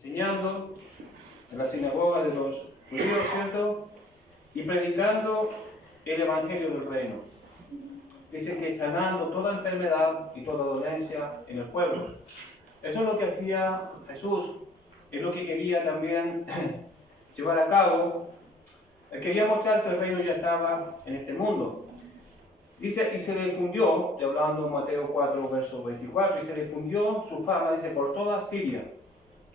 enseñando en la sinagoga de los judíos, ¿cierto? Y predicando el Evangelio del Reino. Dice que sanando toda enfermedad y toda dolencia en el pueblo. Eso es lo que hacía Jesús, es lo que quería también llevar a cabo. Él quería mostrar que el reino ya estaba en este mundo. Dice, y se difundió, y hablando en Mateo 4, verso 24, y se difundió su fama, dice, por toda Siria.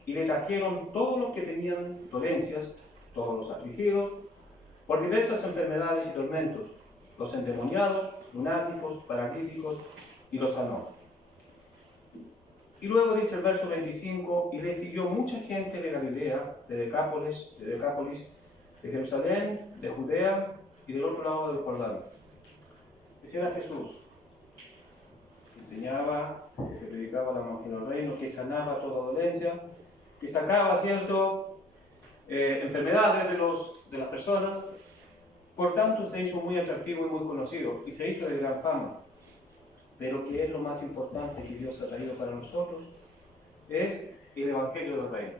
Y le trajeron todos los que tenían dolencias, todos los afligidos, por diversas enfermedades y tormentos, los endemoniados, lunáticos, paralíticos, y los sanó. Y luego dice el verso 25, y le siguió mucha gente de Galilea, de Decápolis, de Jerusalén, de Judea y del otro lado del Jordán. Ese era Jesús. Enseñaba, que predicaba el Evangelio del Reino, que sanaba toda dolencia, que sacaba, ¿cierto?, enfermedades de las personas. Por tanto, se hizo muy atractivo y muy conocido, y se hizo de gran fama. Pero ¿qué es lo más importante que Dios ha traído para nosotros? Es el Evangelio del Reino.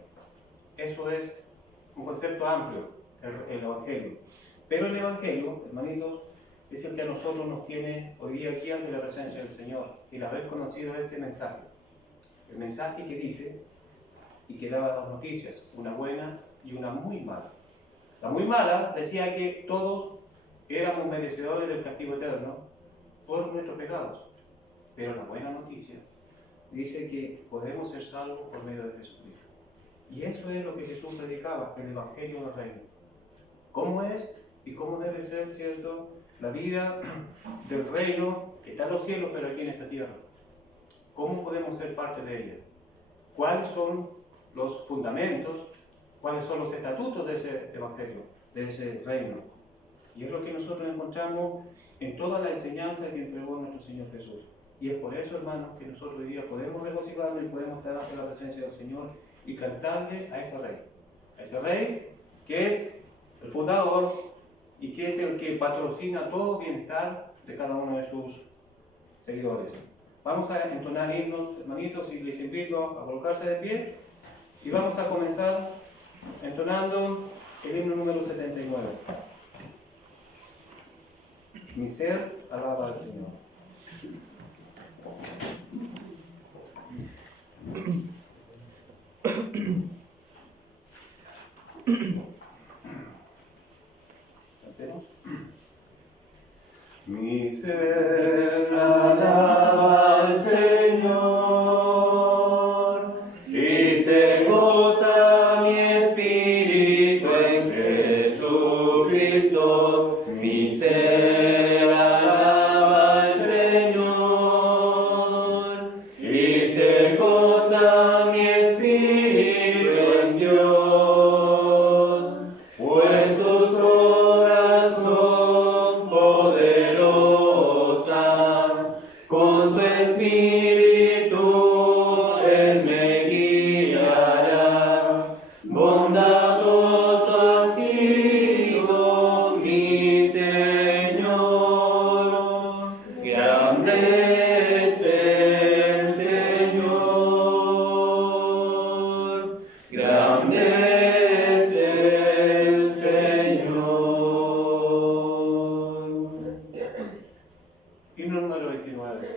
Eso es un concepto amplio, el Evangelio. Pero el Evangelio, hermanitos, es el que a nosotros nos tiene hoy día aquí ante la presencia del Señor, y el haber conocido ese mensaje. El mensaje que dice y que daba dos noticias, una buena y una muy mala. La muy mala decía que todos éramos merecedores del castigo eterno por nuestros pecados. Pero la buena noticia dice que podemos ser salvos por medio de Jesucristo. Y eso es lo que Jesús predicaba, el Evangelio del Reino. ¿Cómo es y cómo debe ser, cierto, la vida del reino que está en los cielos, pero aquí en esta tierra? ¿Cómo podemos ser parte de ella? ¿Cuáles son los fundamentos? ¿Cuáles son los estatutos de ese Evangelio, de ese reino? Y es lo que nosotros encontramos en toda la enseñanza que entregó nuestro Señor Jesús. Y es por eso, hermanos, que nosotros hoy día podemos regocijarnos y podemos estar ante la presencia del Señor y cantarle a ese Rey que es el fundador y que es el que patrocina todo bienestar de cada uno de sus seguidores. Vamos a entonar himnos, hermanitos, y les invito a colocarse de pie y vamos a comenzar entonando el himno número 79. Mi ser alaba al Señor. ¿Cantemos? Mi ser alaba al Señor y se goza mi espíritu en Jesucristo. Mi ser alaba al Señor y se goza mi espíritu en Dios, pues sus obras son poderosas, con su espíritu Él me guiará. Bondadoso ha sido mi Señor, grande es el Señor, grande es el Señor. Himno número 29.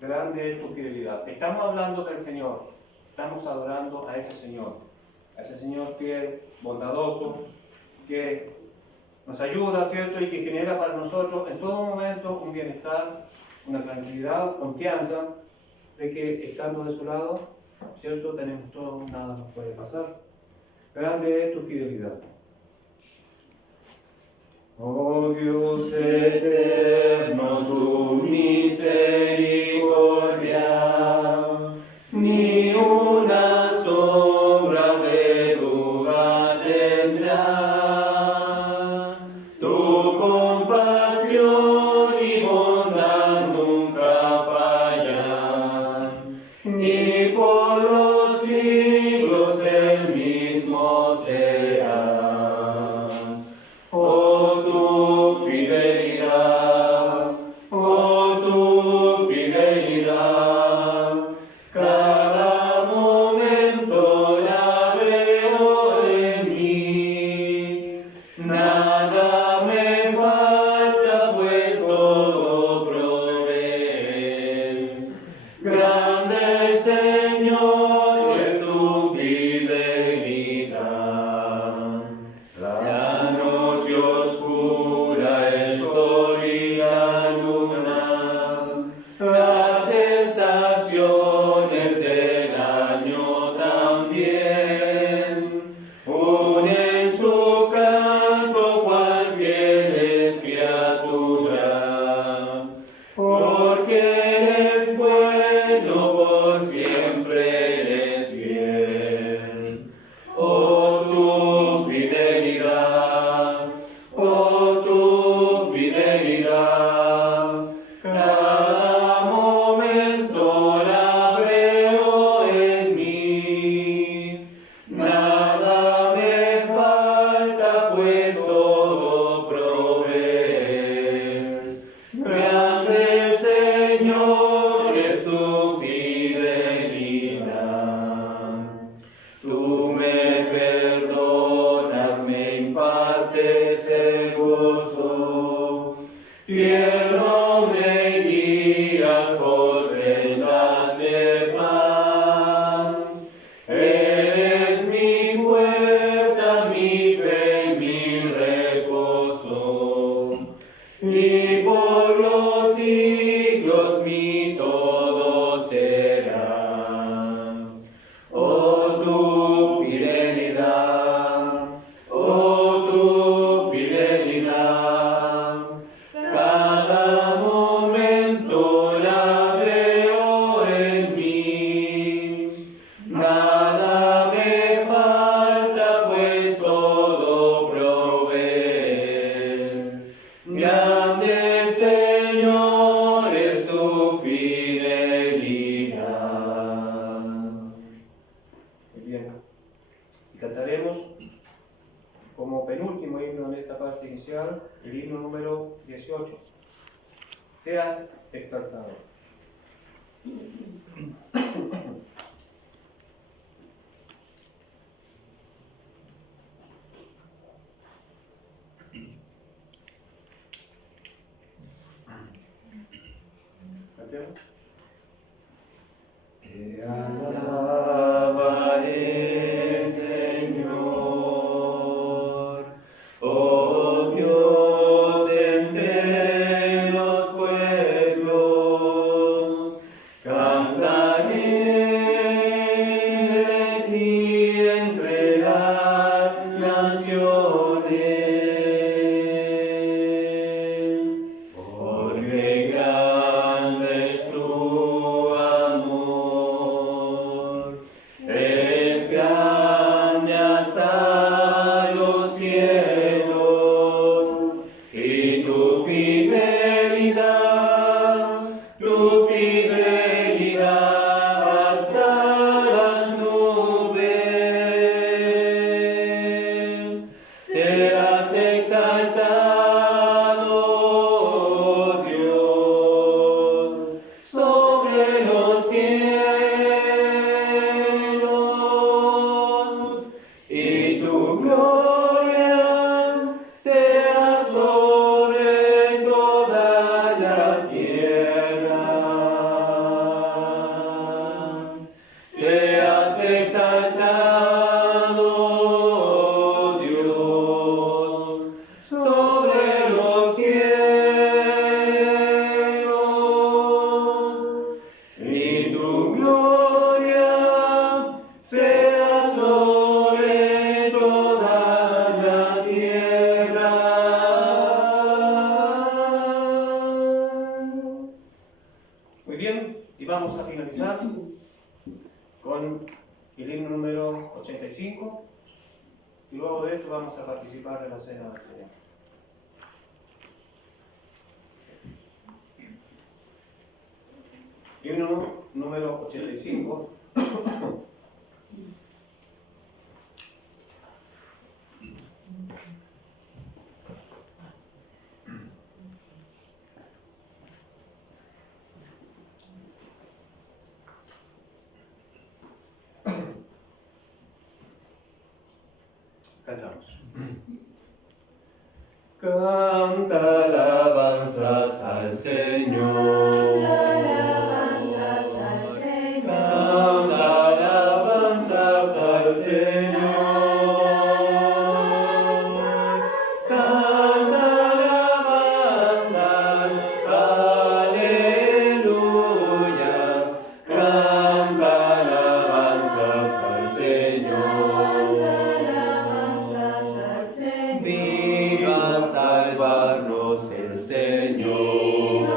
Grande es tu fidelidad. Estamos hablando del Señor, estamos adorando a ese Señor fiel, bondadoso, que nos ayuda, ¿cierto? Y que genera para nosotros en todo momento un bienestar, una tranquilidad, confianza de que estando de su lado, ¿cierto? Tenemos todo, nada nos puede pasar. Grande es tu fidelidad. Oh Dios eterno, tu misericordia, ni una sombra de duda tendrá. Tu compasión y bondad nunca fallan, y por los siglos el mismo serás. Oh, tu fidelidad, oh, tu fidelidad. parte inicial, el himno número 18. Seas exaltado. Santiago. Te alabaré, Señor, oh Dios entre los pueblos, cantaré de ti entre las naciones, porque grande es tu amor, es grande hasta los cielos, y tu fidelidad hasta las nubes. Serás exaltado, Dios, sobre los cielos, y tu gloria sea sobre toda la tierra. Seas exaltado, Dios, sobre los cielos, y tu gloria sea sobre toda la tierra. Muy bien, y vamos a finalizar con el himno número 85, y luego de esto vamos a participar de la cena del Señor. Himno número 85. Cantamos. Canta alabanzas al Señor. Canta alabanzas al Señor. Canta alabanzas, aleluya. Canta alabanzas al Señor. Viva salvarnos el Señor.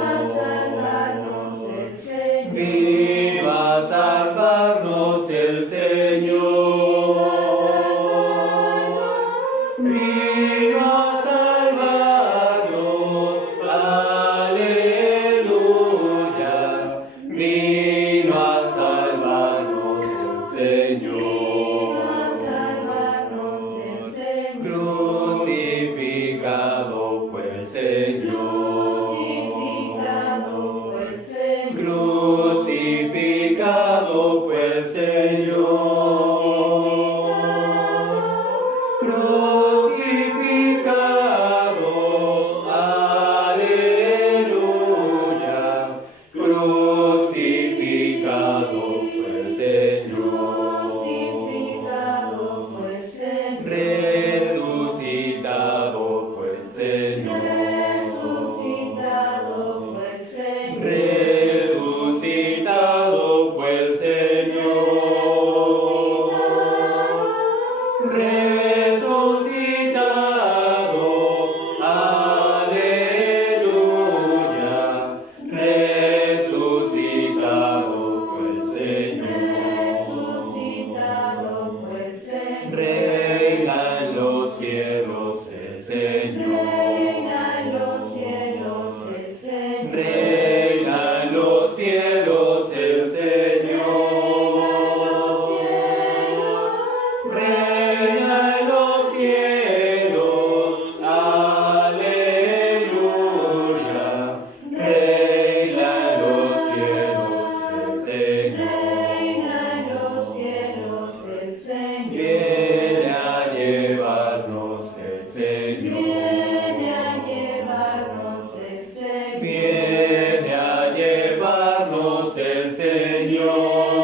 llevarnos el Señor. Viene a llevarnos el Señor. Viene a llevarnos el Señor. Viene a llevarnos el Señor.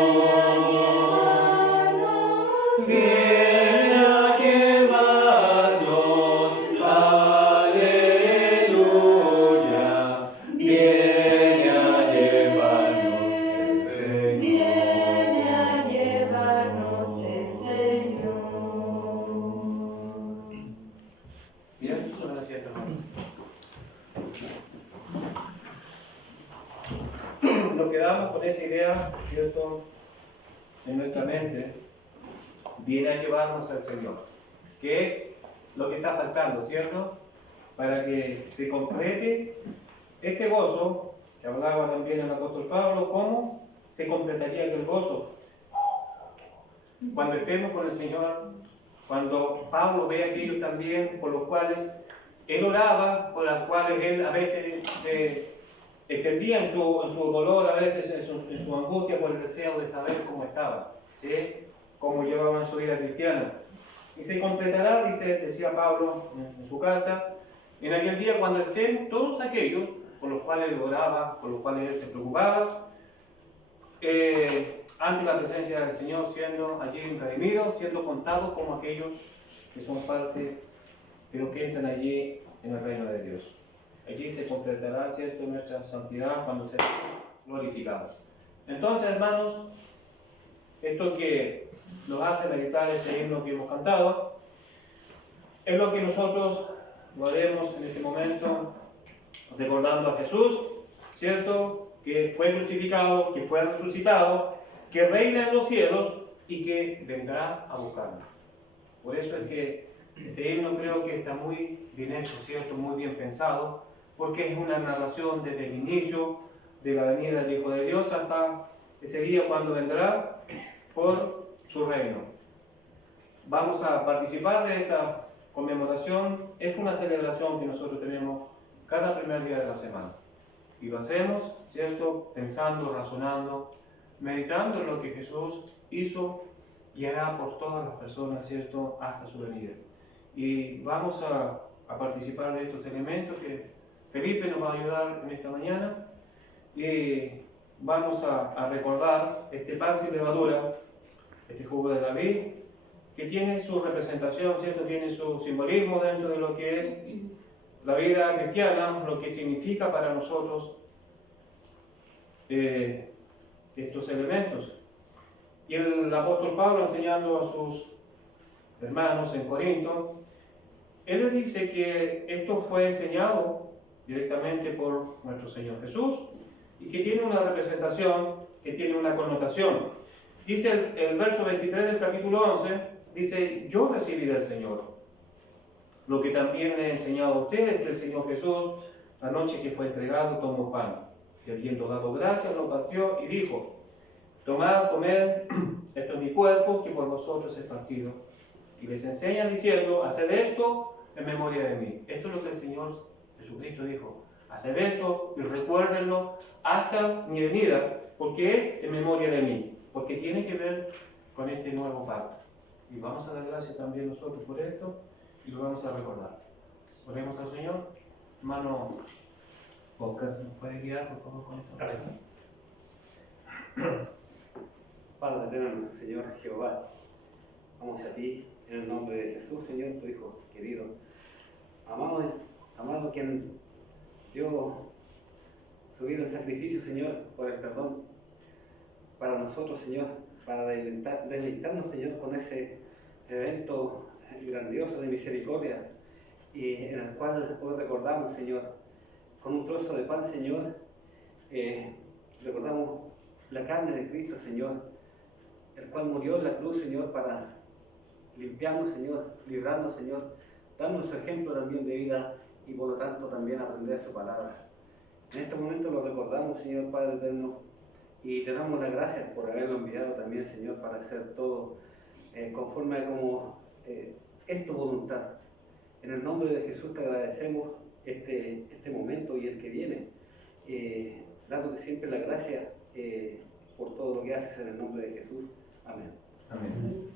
Viene a llevarnos, aleluya. Viene a llevarnos el Señor. Viene a llevarnos el Señor. Bien, gracias, hermanos. Nos quedamos con esa idea, ¿cierto?, en nuestra mente. Viene a llevarnos al Señor, que es lo que está faltando, ¿cierto?, para que se complete este gozo, que hablaba también el apóstol Pablo. ¿Cómo se completaría aquel gozo? Cuando estemos con el Señor, cuando Pablo ve aquellos también por los cuales él oraba, por los cuales él a veces se extendía en su dolor, a veces en su angustia por el deseo de saber cómo estaba, ¿sí?, cómo llevaban su vida cristiana. Y se completará, decía Pablo en su carta, en aquel día cuando estén todos aquellos por los cuales él oraba, por los cuales él se preocupaba, ante la presencia del Señor, siendo allí redimidos, siendo contados como aquellos que son parte, pero que entran allí en el reino de Dios. Allí se completará, ¿cierto?, nuestra santidad cuando seamos glorificados. Entonces, hermanos, esto que nos hace meditar este himno que hemos cantado, es lo que nosotros lo haremos en este momento, recordando a Jesús, ¿cierto?, que fue crucificado, que fue resucitado, que reina en los cielos y que vendrá a buscarnos. Por eso es que este himno creo que está muy bien hecho, ¿cierto?, muy bien pensado, porque es una narración desde el inicio de la venida del Hijo de Dios hasta ese día cuando vendrá por su reino. Vamos a participar de esta conmemoración. Es una celebración que nosotros tenemos cada primer día de la semana. Y lo hacemos, ¿cierto?, pensando, razonando, meditando en lo que Jesús hizo y hará por todas las personas, ¿cierto?, hasta su venida. Y vamos a participar de estos elementos que Felipe nos va a ayudar en esta mañana. Y vamos a recordar este pan sin levadura, este jugo de la vid, que tiene su representación, ¿cierto?, tiene su simbolismo dentro de lo que es la vida cristiana, lo que significa para nosotros estos elementos. Y el apóstol Pablo, enseñando a sus hermanos en Corinto, él les dice que esto fue enseñado directamente por nuestro Señor Jesús y que tiene una representación, que tiene una connotación. Dice el verso 23 del capítulo 11, dice: yo recibí del Señor lo que también le he enseñado a ustedes, que el Señor Jesús, la noche que fue entregado, tomó pan, y habiendo dado gracias, lo partió y dijo: tomad, comed, esto es mi cuerpo, que por vosotros es partido. Y les enseña diciendo: haced esto en memoria de mí. Esto es lo que el Señor Jesucristo dijo: haced esto y recuérdenlo hasta mi venida, porque es en memoria de mí, porque tiene que ver con este nuevo pacto. Y vamos a dar gracias también nosotros por esto y lo vamos a recordar. Oremos al Señor. Hermano Oscar, ¿nos puede guiar por favor con esto? Padre eterno, Señor Jehová, vamos a ti en el nombre de Jesús, Señor, tu Hijo querido, amado quien dio su vida en sacrificio, Señor, por el perdón para nosotros, Señor, para deleitarnos, Señor, con ese evento grandioso de misericordia, y en el cual hoy recordamos, Señor, con un trozo de pan, Señor, recordamos la carne de Cristo, Señor, el cual murió en la cruz, Señor, para limpiarnos, Señor, librarnos, Señor, darnos su ejemplo también de vida y por lo tanto también aprender su palabra. En este momento lo recordamos, Señor Padre eterno, y te damos las gracias por haberlo enviado también, Señor, para hacer todo conforme a como es tu voluntad. En el nombre de Jesús te agradecemos este momento y el que viene, dándote siempre la gracia por todo lo que haces en el nombre de Jesús. Amén. Amén.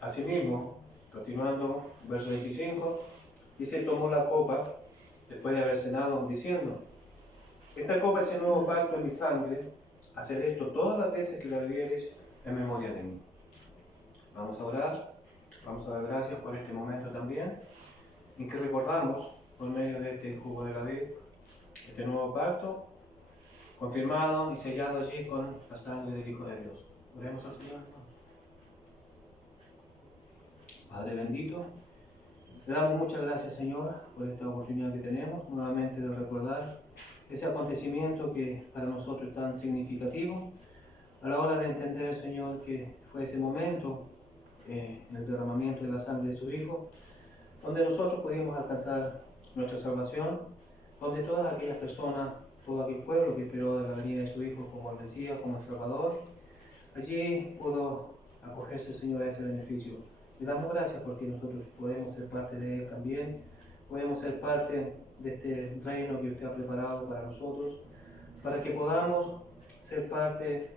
Asimismo, continuando, verso 25, dice, tomó la copa después de haber cenado, diciendo, esta copa es el nuevo pacto en mi sangre, haced esto todas las veces que la bebiereis en memoria de mí. Vamos a orar, vamos a dar gracias por este momento también, en que recordamos, por medio de este jugo de la vid, este nuevo pacto, confirmado y sellado allí con la sangre del Hijo de Dios. Oremos al Señor, hermano. Padre bendito, le damos muchas gracias, Señor, por esta oportunidad que tenemos nuevamente de recordar ese acontecimiento que para nosotros es tan significativo, a la hora de entender, Señor, que fue ese momento en el derramamiento de la sangre de su Hijo, donde nosotros pudimos alcanzar nuestra salvación, donde todas aquellas personas, todo aquel pueblo que esperó de la venida de su Hijo como el Mesías, como el Salvador, allí pudo acogerse, Señor, a ese beneficio. Le damos gracias porque nosotros podemos ser parte de Él también, podemos ser parte de este reino que usted ha preparado para nosotros, para que podamos ser parte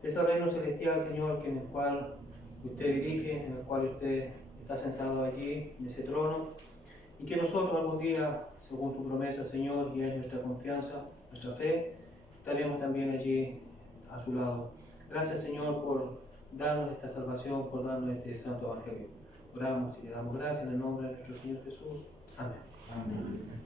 de ese reino celestial, Señor, en el cual usted dirige, en el cual usted está sentado allí, en ese trono, y que nosotros algún día, según su promesa, Señor, y es nuestra confianza, nuestra fe, estaremos también allí a su lado. Gracias, Señor, por darnos esta salvación, por darnos este santo evangelio. Oramos y le damos gracias en el nombre de nuestro Señor Jesús. Amén. Amén.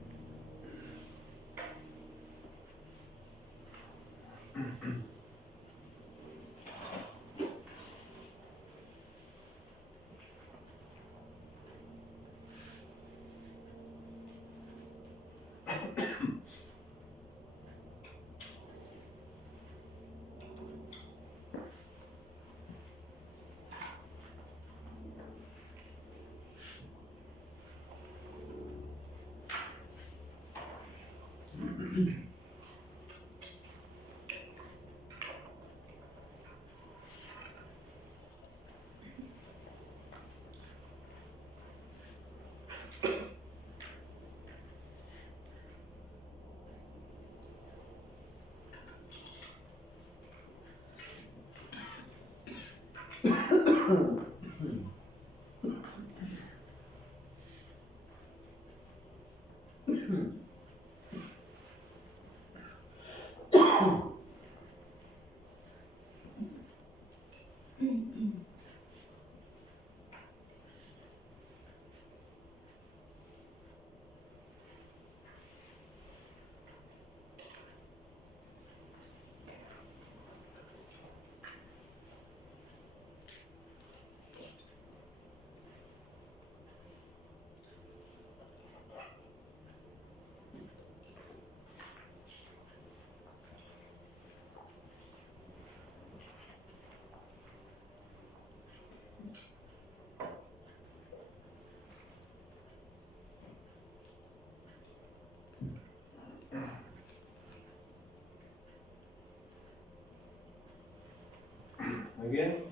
Muy bien.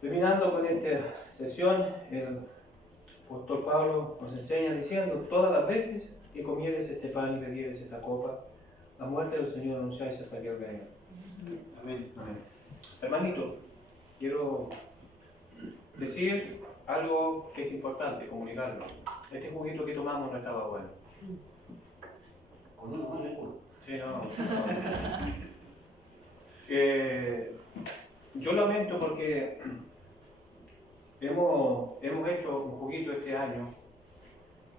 Terminando con esta sección, el apóstol Pablo nos enseña diciendo: todas las veces que comieres este pan y bebieres esta copa, la muerte del Señor anunciáis hasta que Él venga. Amén. Amén. Hermanitos, quiero decir algo que es importante comunicarlo. Este juguito que tomamos no estaba bueno. Con una mano en culo. Sí, no. Yo lamento porque hemos hecho un juguito este año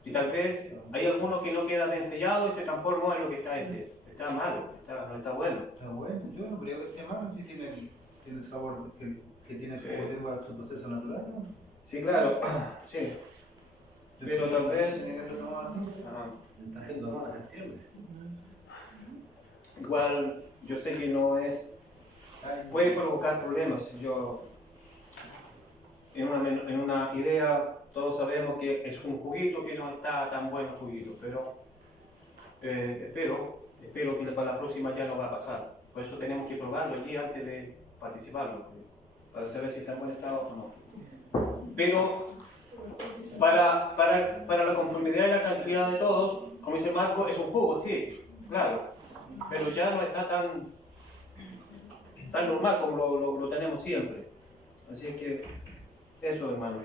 y tal vez hay algunos que no quedan enseñados y se transformó en lo que está este. Está malo, no está bueno. Está bueno, yo no creo que esté malo, si tiene el sabor que tiene Sí. su proceso natural, ¿no? Sí, claro, sí. Pero tal vez... Tiene que haberlo tomado así. Ajá. Está haciendo mal a septiembre. Igual, yo sé que no es... puede provocar problemas. Yo, en una idea, todos sabemos que es un juguito que no está tan bueno el juguito, pero espero que para la próxima ya no va a pasar. Por eso tenemos que probarlo allí antes de participarlo, para saber si está en buen estado o no. Pero para la conformidad y la tranquilidad de todos, como dice Marco, es un jugo, sí, claro, pero ya no está tan normal como lo tenemos siempre. Así que eso, hermano,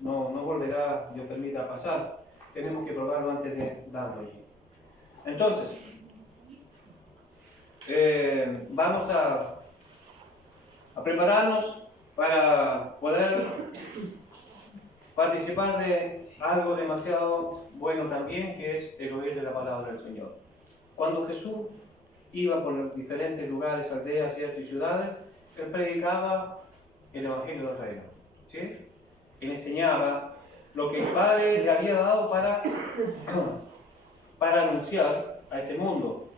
no volverá, Dios permita, pasar. Tenemos que probarlo antes de darlo allí. Entonces, vamos a prepararnos para poder participar de algo demasiado bueno también, que es el oír de la palabra del Señor. Cuando Jesús iba por los diferentes lugares, aldeas, ¿cierto? Y ciudades, Él predicaba el Evangelio del Reino, ¿sí? Él enseñaba lo que el Padre le había dado para anunciar a este mundo.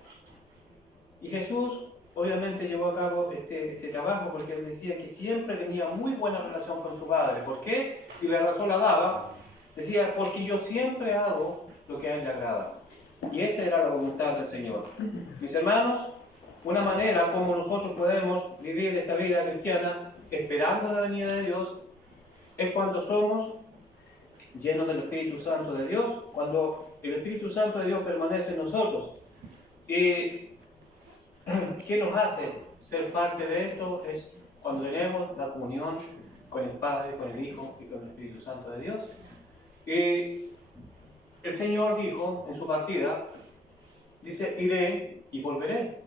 Y Jesús obviamente llevó a cabo este trabajo porque Él decía que siempre tenía muy buena relación con su Padre. ¿Por qué? Y la razón la daba. Decía, porque yo siempre hago lo que a Él le agrada. Y esa era la voluntad del Señor. Mis hermanos, una manera como nosotros podemos vivir esta vida cristiana esperando la venida de Dios es cuando somos llenos del Espíritu Santo de Dios, cuando el Espíritu Santo de Dios permanece en nosotros. Y ¿qué nos hace ser parte de esto? Es cuando tenemos la comunión con el Padre, con el Hijo y con el Espíritu Santo de Dios. Y el Señor dijo en su partida, dice, iré y volveré.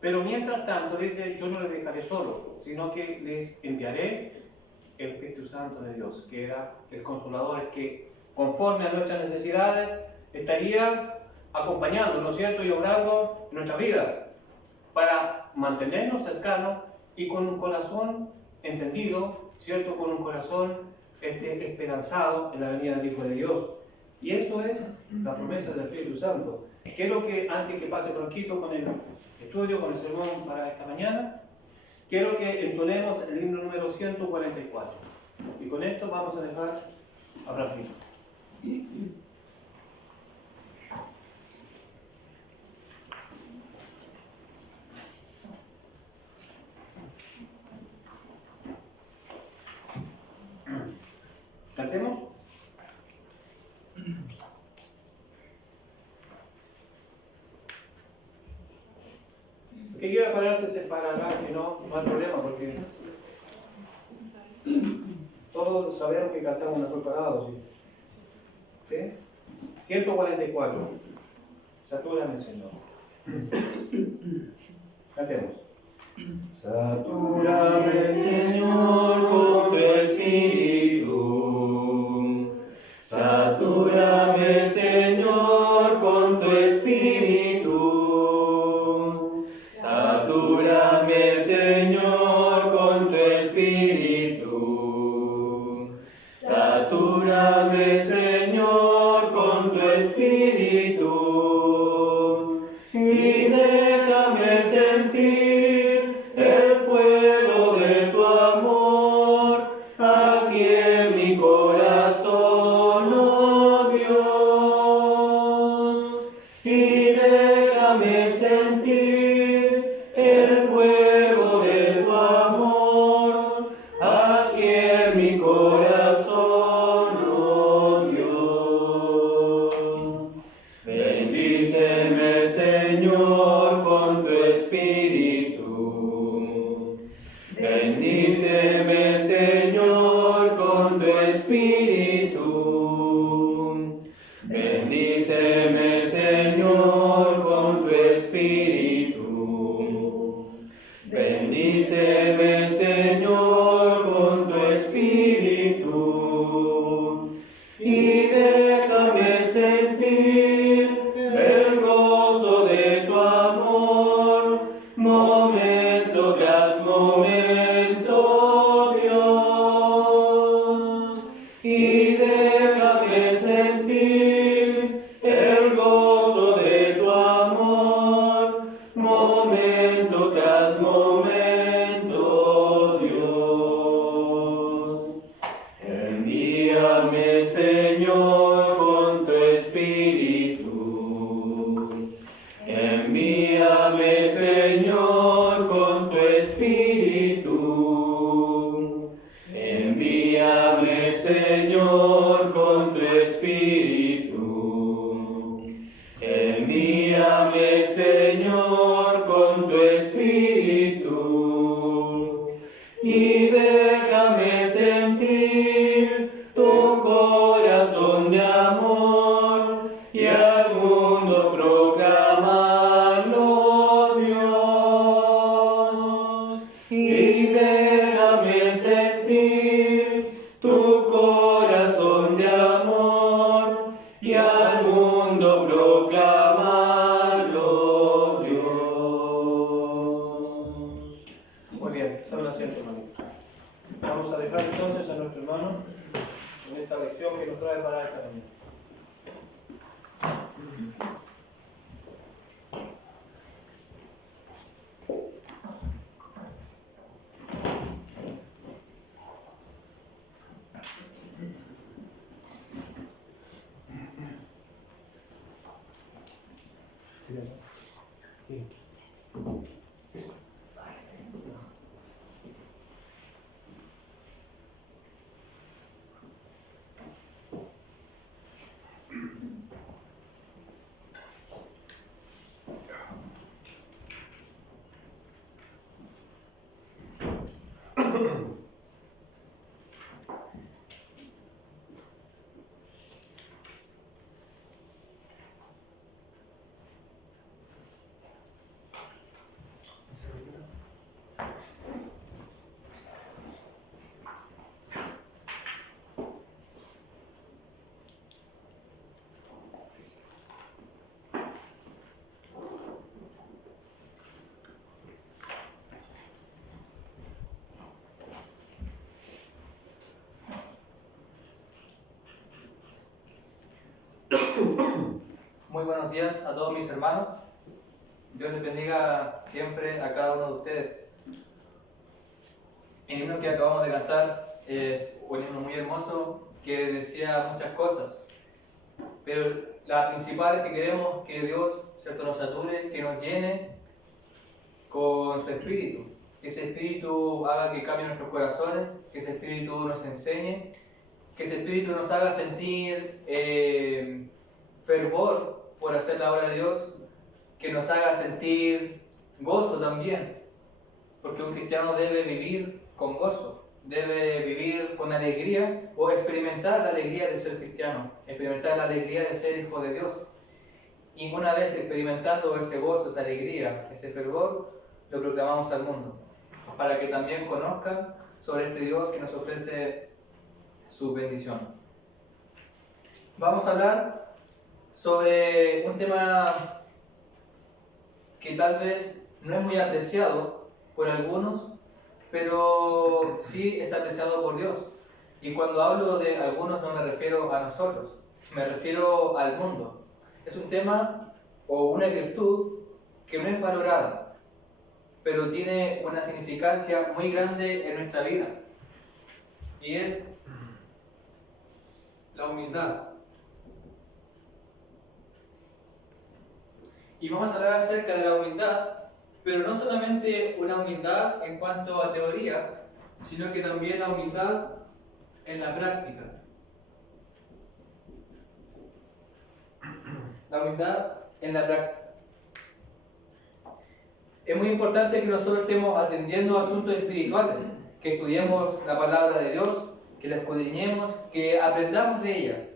Pero mientras tanto, dice, yo no les dejaré solo, sino que les enviaré el Espíritu Santo de Dios, que era el Consolador, el que conforme a nuestras necesidades estaría acompañando, ¿no es cierto?, y obrando en nuestras vidas, para mantenernos cercanos y con un corazón entendido, ¿cierto?, con un corazón esperanzado en la venida del Hijo de Dios. Y eso es la promesa del Espíritu Santo. Quiero que, antes que pase Bronquito con el estudio, con el sermón para esta mañana, quiero que entonemos el himno número 144. Y con esto vamos a dejar a Bronquito. ¿Cantemos? El que quiera pararse se parará, que no hay problema, porque todos sabemos que cantamos mejor parados. ¿Sí? 144. Satúrame, Señor. Cantemos. Satúrame, Señor, con tu Espíritu. Satúrame, Señor, con tu Espíritu. Satúrame, Señor, con tu Espíritu. Satúrame, Señor, con tu Espíritu. Y déjame sentir el fuego de tu amor aquí en mi corazón, oh Dios. Y déjame sentir el fuego Bendíceme, Señor, con tu espíritu. Bendíceme, Señor, con tu espíritu. Bendíceme, Señor, con tu espíritu. Bendíceme, Señor, con tu espíritu. Y déjame sentir el gozo de tu amor, momento tras momento, Dios. Y déjame sentir el gozo de tu amor, momento tras momento, Dios. Envíame, Señor, con tu espíritu. Envíame, Señor, con tu espíritu. Envíame, Señor, con tu espíritu. Envíame, Señor, con tu espíritu. Y déjame sentir tu corazón de amor y al mundo proclamarlo, Dios. Y déjame sentir tu corazón de amor y al mundo proclamarlo, Dios. Muy bien, tomen asiento, hermano. Vamos a dejar entonces a nuestro hermano en esta lección que nos trae para esta mañana. Muy buenos días a todos mis hermanos. Dios les bendiga siempre a cada uno de ustedes. El himno que acabamos de cantar es un himno muy hermoso que decía muchas cosas, pero la principal es que queremos que Dios, ¿cierto?, nos sature, que nos llene con su espíritu, que ese espíritu haga que cambie nuestros corazones, que ese espíritu nos enseñe, que ese espíritu nos haga sentir fervor por hacer la obra de Dios, que nos haga sentir gozo también, porque un cristiano debe vivir con gozo, debe vivir con alegría o experimentar la alegría de ser cristiano, experimentar la alegría de ser hijo de Dios. Y una vez experimentando ese gozo, esa alegría, ese fervor, lo proclamamos al mundo, para que también conozcan sobre este Dios que nos ofrece su bendición. Vamos a hablar sobre un tema que tal vez no es muy apreciado por algunos, pero sí es apreciado por Dios. Y cuando hablo de algunos no me refiero a nosotros, me refiero al mundo. Es un tema o una virtud que no es valorada, pero tiene una significancia muy grande en nuestra vida, y es la humildad. Y vamos a hablar acerca de la humildad, pero no solamente una humildad en cuanto a teoría, sino que también la humildad en la práctica. La humildad en la práctica. Es muy importante que nosotros estemos atendiendo asuntos espirituales, que estudiemos la palabra de Dios, que la escudriñemos, que aprendamos de ella,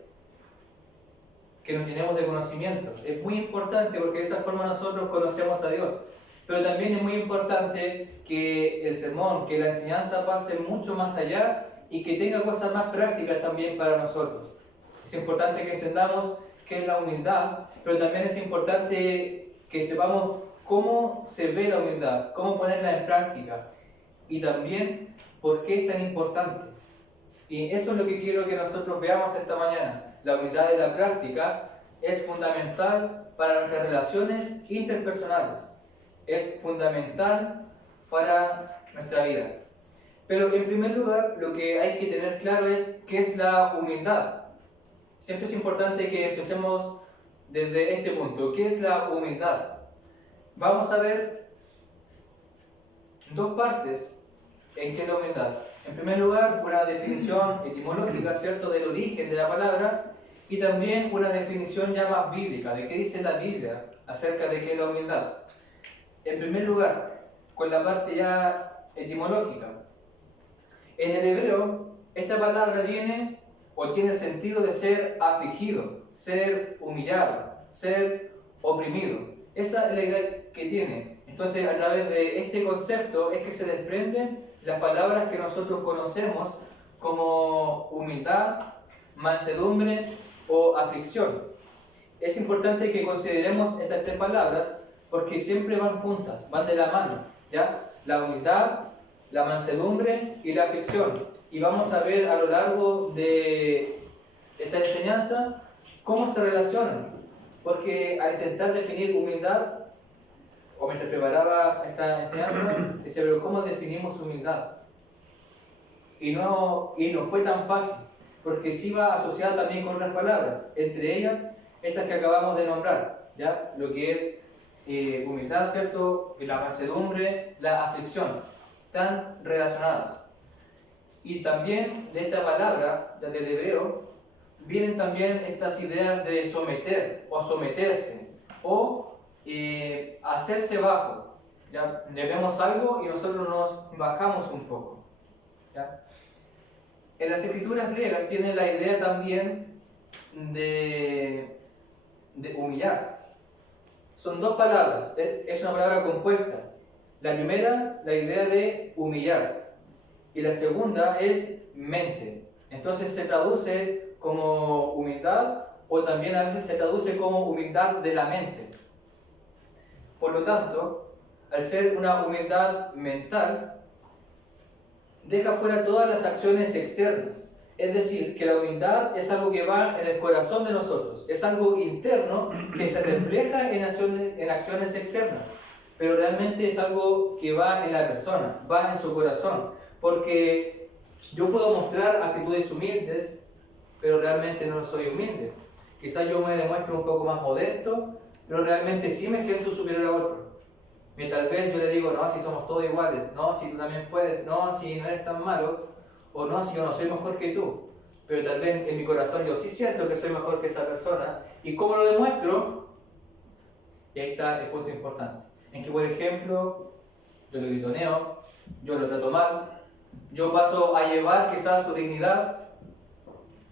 que nos llenemos de conocimiento. Es muy importante porque de esa forma nosotros conocemos a Dios. Pero también es muy importante que el sermón, que la enseñanza pase mucho más allá y que tenga cosas más prácticas también para nosotros. Es importante que entendamos qué es la humildad, pero también es importante que sepamos cómo se ve la humildad, cómo ponerla en práctica y también por qué es tan importante. Y eso es lo que quiero que nosotros veamos esta mañana. La humildad de la práctica es fundamental para nuestras relaciones interpersonales. Es fundamental para nuestra vida. Pero en primer lugar, lo que hay que tener claro es qué es la humildad. Siempre es importante que empecemos desde este punto. ¿Qué es la humildad? Vamos a ver dos partes en qué es la humildad. En primer lugar, una definición etimológica, ¿cierto?, del origen de la palabra, y también una definición ya más bíblica, de qué dice la Biblia acerca de qué es la humildad. En primer lugar, con la parte ya etimológica. En el hebreo, esta palabra viene o tiene el sentido de ser afligido, ser humillado, ser oprimido. Esa es la idea que tiene. Entonces, a través de este concepto es que se desprenden las palabras que nosotros conocemos como humildad, mansedumbre o aflicción. Es importante que consideremos estas tres palabras porque siempre van juntas, van de la mano, ¿ya? La humildad, la mansedumbre y la aflicción. Y vamos a ver a lo largo de esta enseñanza cómo se relacionan. Porque al intentar definir humildad, o mientras preparaba esta enseñanza, decía, pero ¿cómo definimos humildad? Y no fue tan fácil, porque sí va asociada también con otras palabras, entre ellas estas que acabamos de nombrar, ¿ya? Lo que es humildad, ¿cierto? Y la mansedumbre, la aflicción, están relacionadas. Y también de esta palabra, del hebreo, vienen también estas ideas de someter o someterse o hacerse bajo. ¿Ya? Le vemos algo y nosotros nos bajamos un poco. ¿Ya? En las escrituras griegas tiene la idea también de humillar. Son dos palabras, es una palabra compuesta. La primera, la idea de humillar, y la segunda es mente. Entonces se traduce como humildad o también a veces se traduce como humildad de la mente. Por lo tanto, al ser una humildad mental, deja fuera todas las acciones externas. Es decir, que la humildad es algo que va en el corazón de nosotros, es algo interno que se refleja en acciones externas, pero realmente es algo que va en la persona, va en su corazón, porque yo puedo mostrar actitudes humildes, pero realmente no soy humilde. Quizás yo me demuestro un poco más modesto, pero realmente sí me siento superior a otro. Y tal vez yo le digo, no, si somos todos iguales, no, si tú también puedes, no, si no eres tan malo, o no, si yo no soy mejor que tú. Pero tal vez en mi corazón yo sí siento que soy mejor que esa persona. ¿Y cómo lo demuestro? Y ahí está el punto importante. En que, por ejemplo, yo lo gritoneo, yo lo trato mal, yo paso a llevar quizás su dignidad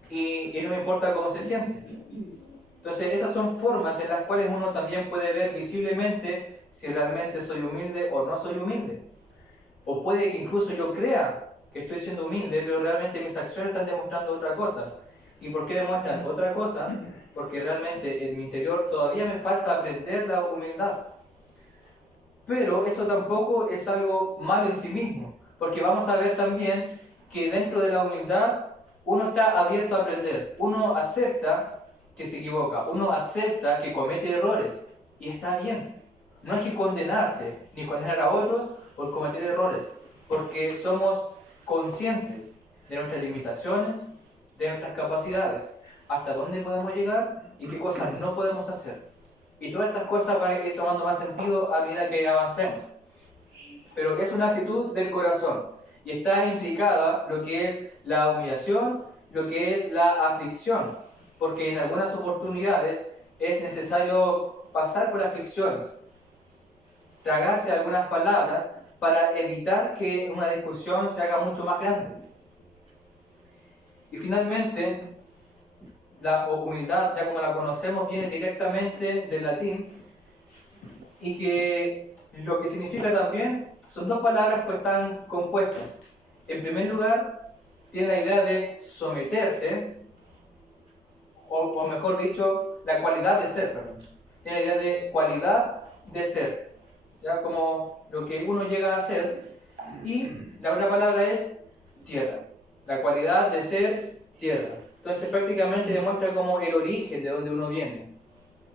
y no me importa cómo se siente. Entonces esas son formas en las cuales uno también puede ver visiblemente si realmente soy humilde o no soy humilde. O puede que incluso yo crea que estoy siendo humilde, pero realmente mis acciones están demostrando otra cosa. ¿Y por qué demuestran otra cosa? Porque realmente en mi interior todavía me falta aprender la humildad. Pero eso tampoco es algo malo en sí mismo, porque vamos a ver también que dentro de la humildad uno está abierto a aprender, uno acepta que se equivoca, uno acepta que comete errores y está bien. No hay que condenarse ni condenar a otros por cometer errores, porque somos conscientes de nuestras limitaciones, de nuestras capacidades, hasta dónde podemos llegar y qué cosas no podemos hacer. Y todas estas cosas van a ir tomando más sentido a medida que avancemos. Pero es una actitud del corazón y está implicada lo que es la humillación, lo que es la aflicción, porque en algunas oportunidades es necesario pasar por aflicciones, tragarse algunas palabras para evitar que una discusión se haga mucho más grande. Y finalmente, la humildad, ya como la conocemos, viene directamente del latín, y que lo que significa también son dos palabras que están compuestas. En primer lugar, tiene la idea de someterse, o mejor dicho, la cualidad de ser, perdón. Tiene la idea de cualidad de ser, ya como lo que uno llega a ser. Y la otra palabra es tierra, la cualidad de ser tierra. Entonces prácticamente demuestra como el origen de donde uno viene.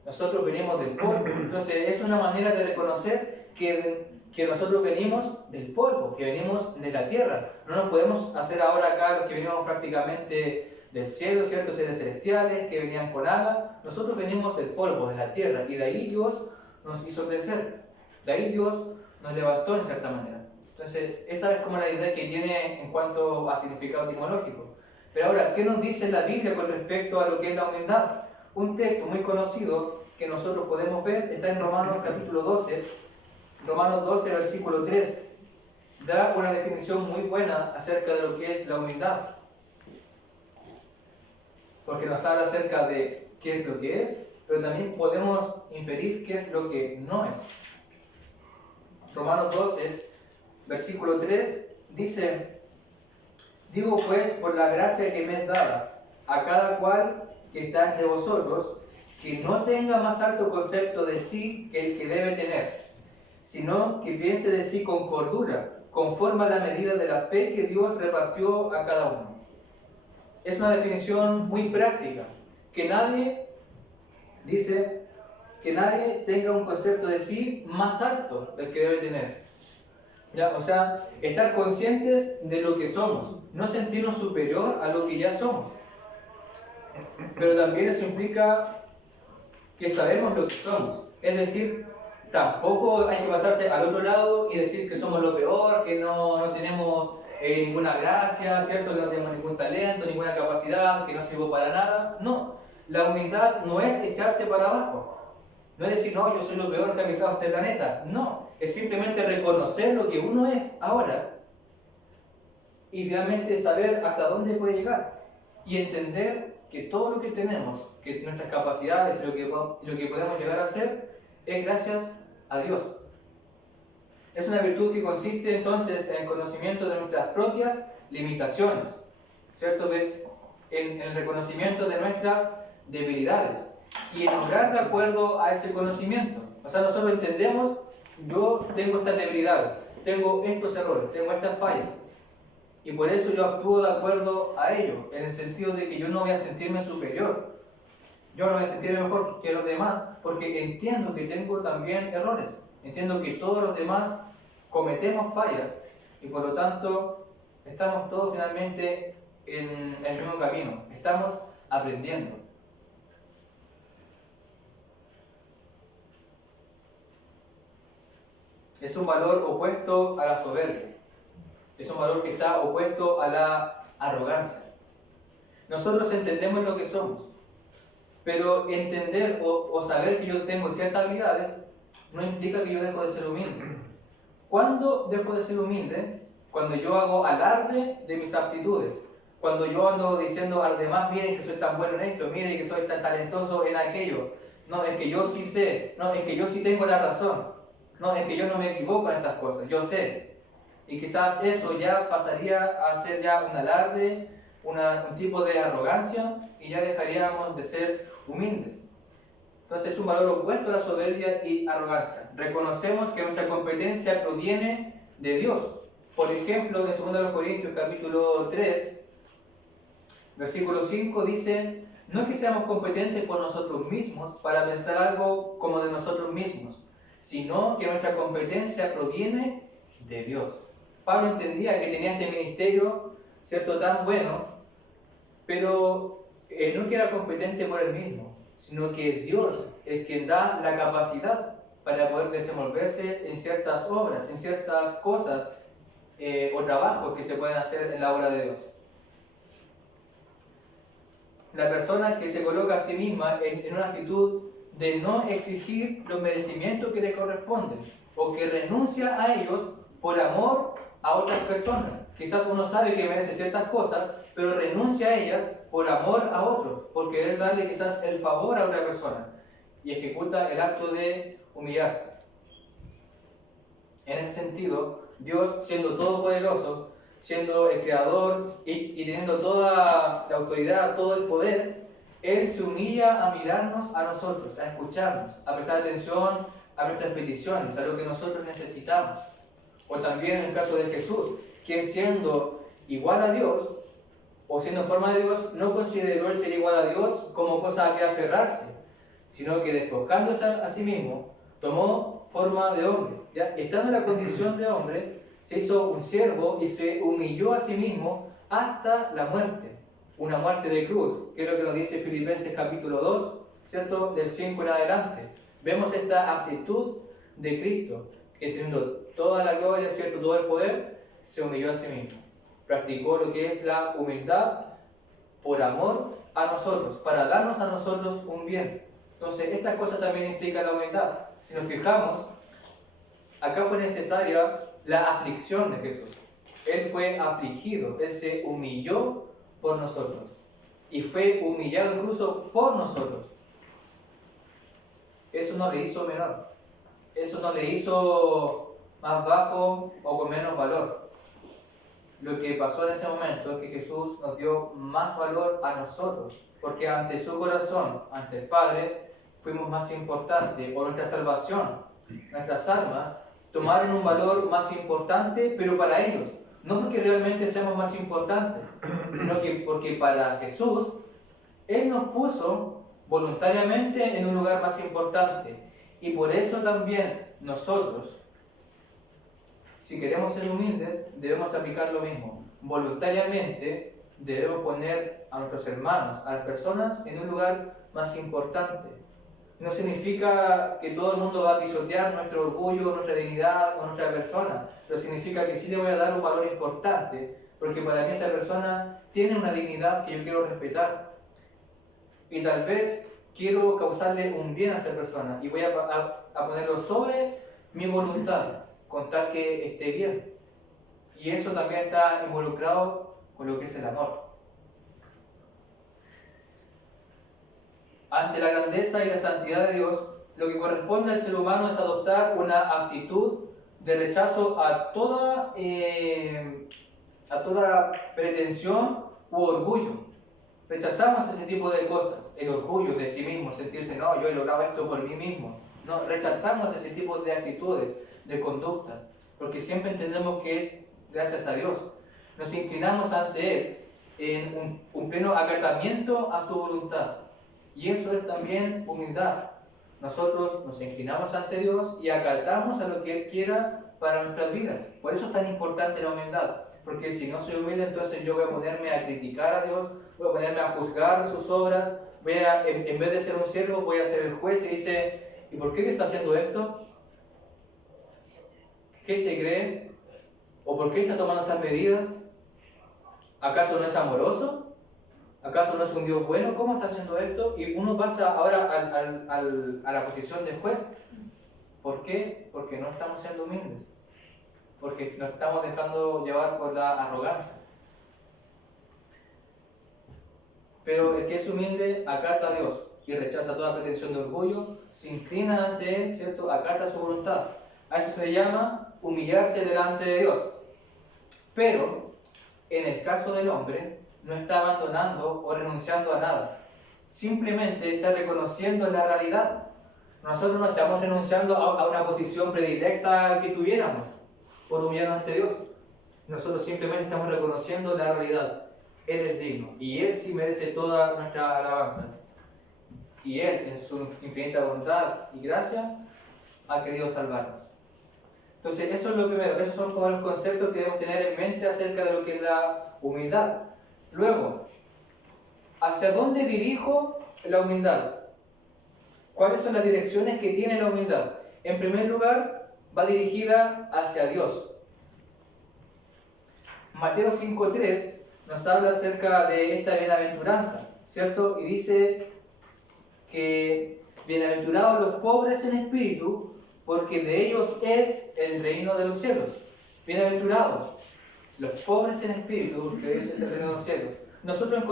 Nosotros venimos del polvo, entonces es una manera de reconocer que nosotros venimos del polvo, que venimos de la tierra. No nos podemos hacer ahora acá los que venimos prácticamente del cielo, ciertos seres celestiales que venían con alas. Nosotros venimos del polvo, de la tierra, y de ahí Dios nos hizo crecer. De ahí Dios nos levantó en cierta manera. Entonces esa es como la idea que tiene en cuanto a significado etimológico. Pero ahora, ¿qué nos dice la Biblia con respecto a lo que es la humildad? Un texto muy conocido que nosotros podemos ver está en Romanos capítulo 12, Romanos 12, versículo 3. Da una definición muy buena acerca de lo que es la humildad. Porque nos habla acerca de qué es lo que es, pero también podemos inferir qué es lo que no es. Romanos 12, versículo 3, dice: digo pues, por la gracia que me es dada, a cada cual que está entre vosotros, que no tenga más alto concepto de sí que el que debe tener, sino que piense de sí con cordura, conforme a la medida de la fe que Dios repartió a cada uno. Es una definición muy práctica, que nadie, dice, que nadie tenga un concepto de sí más alto del que debe tener. ¿Ya? O sea, estar conscientes de lo que somos, no sentirnos superior a lo que ya somos. Pero también eso implica que sabemos lo que somos. Es decir, tampoco hay que pasarse al otro lado y decir que somos lo peor, que no tenemos ninguna gracia, ¿cierto? Que no tenemos ningún talento, ninguna capacidad, que no sirvo para nada. No, la humildad no es echarse para abajo. No es decir, no, yo soy lo peor que ha pisado este planeta. No, es simplemente reconocer lo que uno es ahora y finalmente saber hasta dónde puede llegar y entender que todo lo que tenemos, que nuestras capacidades y lo que podemos llegar a hacer es gracias a Dios. Es una virtud que consiste entonces en el conocimiento de nuestras propias limitaciones, ¿cierto? En el reconocimiento de nuestras debilidades y en obrar de acuerdo a ese conocimiento. O sea, nosotros entendemos, yo tengo estas debilidades, tengo estos errores, tengo estas fallas, y por eso yo actúo de acuerdo a ello, en el sentido de que yo no voy a sentirme superior, yo no voy a sentirme mejor que los demás, porque entiendo que tengo también errores, entiendo que todos los demás cometemos fallas, y por lo tanto estamos todos finalmente en el mismo camino, estamos aprendiendo. Es un valor opuesto a la soberbia. Es un valor que está opuesto a la arrogancia. Nosotros entendemos lo que somos, pero entender o saber que yo tengo ciertas habilidades no implica que yo dejo de ser humilde. ¿Cuándo dejo de ser humilde? Cuando yo hago alarde de mis aptitudes. Cuando yo ando diciendo a los demás, miren que soy tan bueno en esto, miren que soy tan talentoso en aquello. No, es que yo sí sé. No, es que yo sí tengo la razón. No, es que yo no me equivoco en estas cosas, yo sé. Y quizás eso ya pasaría a ser ya un alarde, un tipo de arrogancia, y ya dejaríamos de ser humildes. Entonces es un valor opuesto a la soberbia y arrogancia. Reconocemos que nuestra competencia proviene de Dios. Por ejemplo, en 2 Corintios capítulo 3, versículo 5 dice: no es que seamos competentes por nosotros mismos para pensar algo como de nosotros mismos, sino que nuestra competencia proviene de Dios. Pablo entendía que tenía este ministerio, ¿cierto?, tan bueno, pero no que era competente por él mismo, sino que Dios es quien da la capacidad para poder desenvolverse en ciertas obras, en ciertas cosas o trabajos que se pueden hacer en la obra de Dios. La persona que se coloca a sí misma en una actitud de no exigir los merecimientos que le corresponden, o que renuncia a ellos por amor a otras personas. Quizás uno sabe que merece ciertas cosas, pero renuncia a ellas por amor a otros, por querer darle quizás el favor a otra persona, y ejecuta el acto de humillarse. En ese sentido, Dios, siendo todopoderoso, siendo el creador y teniendo toda la autoridad, todo el poder, Él se humilla a mirarnos a nosotros, a escucharnos, a prestar atención a nuestras peticiones, a lo que nosotros necesitamos. O también en el caso de Jesús, quien siendo igual a Dios, o siendo en forma de Dios, no consideró el ser igual a Dios como cosa a que aferrarse, sino que despojándose a sí mismo, tomó forma de hombre. ¿Ya? Estando en la condición de hombre, se hizo un siervo y se humilló a sí mismo hasta la muerte, una muerte de cruz, que es lo que nos dice Filipenses capítulo 2, ¿cierto? Del 5 en adelante. Vemos esta actitud de Cristo, que teniendo toda la gloria, ¿cierto? Todo el poder, se humilló a sí mismo. Practicó lo que es la humildad por amor a nosotros, para darnos a nosotros un bien. Entonces, esta cosa también implica la humildad. Si nos fijamos, acá fue necesaria la aflicción de Jesús. Él fue afligido, Él se humilló por nosotros. Y fue humillado incluso por nosotros. Eso no le hizo menor. Eso no le hizo más bajo o con menos valor. Lo que pasó en ese momento es que Jesús nos dio más valor a nosotros, porque ante su corazón, ante el Padre, fuimos más importantes, o nuestra salvación, nuestras almas, tomaron un valor más importante, pero para ellos. No porque realmente seamos más importantes, sino que porque para Jesús, Él nos puso voluntariamente en un lugar más importante. Y por eso también nosotros, si queremos ser humildes, debemos aplicar lo mismo. Voluntariamente debemos poner a nuestros hermanos, a las personas, en un lugar más importante. No significa que todo el mundo va a pisotear nuestro orgullo, nuestra dignidad o nuestra persona, pero significa que sí le voy a dar un valor importante, porque para mí esa persona tiene una dignidad que yo quiero respetar. Y tal vez quiero causarle un bien a esa persona y voy a ponerlo sobre mi voluntad, con tal que esté bien. Y eso también está involucrado con lo que es el amor. Ante la grandeza y la santidad de Dios, lo que corresponde al ser humano es adoptar una actitud de rechazo a toda pretensión u orgullo. Rechazamos ese tipo de cosas, el orgullo de sí mismo, sentirse, no, yo he logrado esto por mí mismo. No, rechazamos ese tipo de actitudes, de conducta, porque siempre entendemos que es gracias a Dios. Nos inclinamos ante Él en un pleno acatamiento a su voluntad. Y eso es también humildad. Nosotros nos inclinamos ante Dios y acatamos a lo que Él quiera para nuestras vidas. Por eso es tan importante la humildad. Porque si no soy humilde, entonces yo voy a ponerme a criticar a Dios, voy a ponerme a juzgar sus obras, en vez de ser un siervo, voy a ser el juez y dice, ¿y por qué Dios está haciendo esto? ¿Qué se cree? ¿O por qué está tomando estas medidas? ¿Acaso no es amoroso? ¿Acaso no es un Dios bueno? ¿Cómo está haciendo esto? Y uno pasa ahora a la posición de juez. ¿Por qué? Porque no estamos siendo humildes. Porque nos estamos dejando llevar por la arrogancia. Pero el que es humilde acata a Dios y rechaza toda pretensión de orgullo, se inclina ante Él, ¿cierto? Acata su voluntad. A eso se llama humillarse delante de Dios. Pero, en el caso del hombre, no está abandonando o renunciando a nada. Simplemente está reconociendo la realidad. Nosotros no estamos renunciando a una posición predilecta que tuviéramos por humillarnos ante Dios. Nosotros simplemente estamos reconociendo la realidad. Él es digno y Él sí merece toda nuestra alabanza. Y Él, en su infinita bondad y gracia, ha querido salvarnos. Entonces, eso es lo primero. Esos son como los conceptos que debemos tener en mente acerca de lo que es la humildad. Luego, ¿hacia dónde dirijo la humildad? ¿Cuáles son las direcciones que tiene la humildad? En primer lugar, va dirigida hacia Dios. Mateo 5.3 nos habla acerca de esta bienaventuranza, ¿cierto? Y dice que bienaventurados los pobres en espíritu, porque de ellos es el reino de los cielos. Bienaventurados los pobres en espíritu, porque de ellos es el reino de los cielos. Nosotros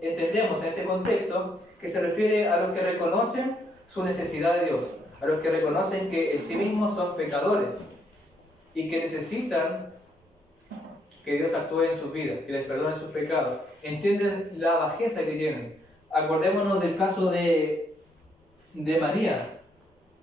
entendemos en este contexto que se refiere a los que reconocen su necesidad de Dios, a los que reconocen que en sí mismos son pecadores y que necesitan que Dios actúe en sus vidas, que les perdone sus pecados. Entienden la bajeza que tienen. Acordémonos del caso de María.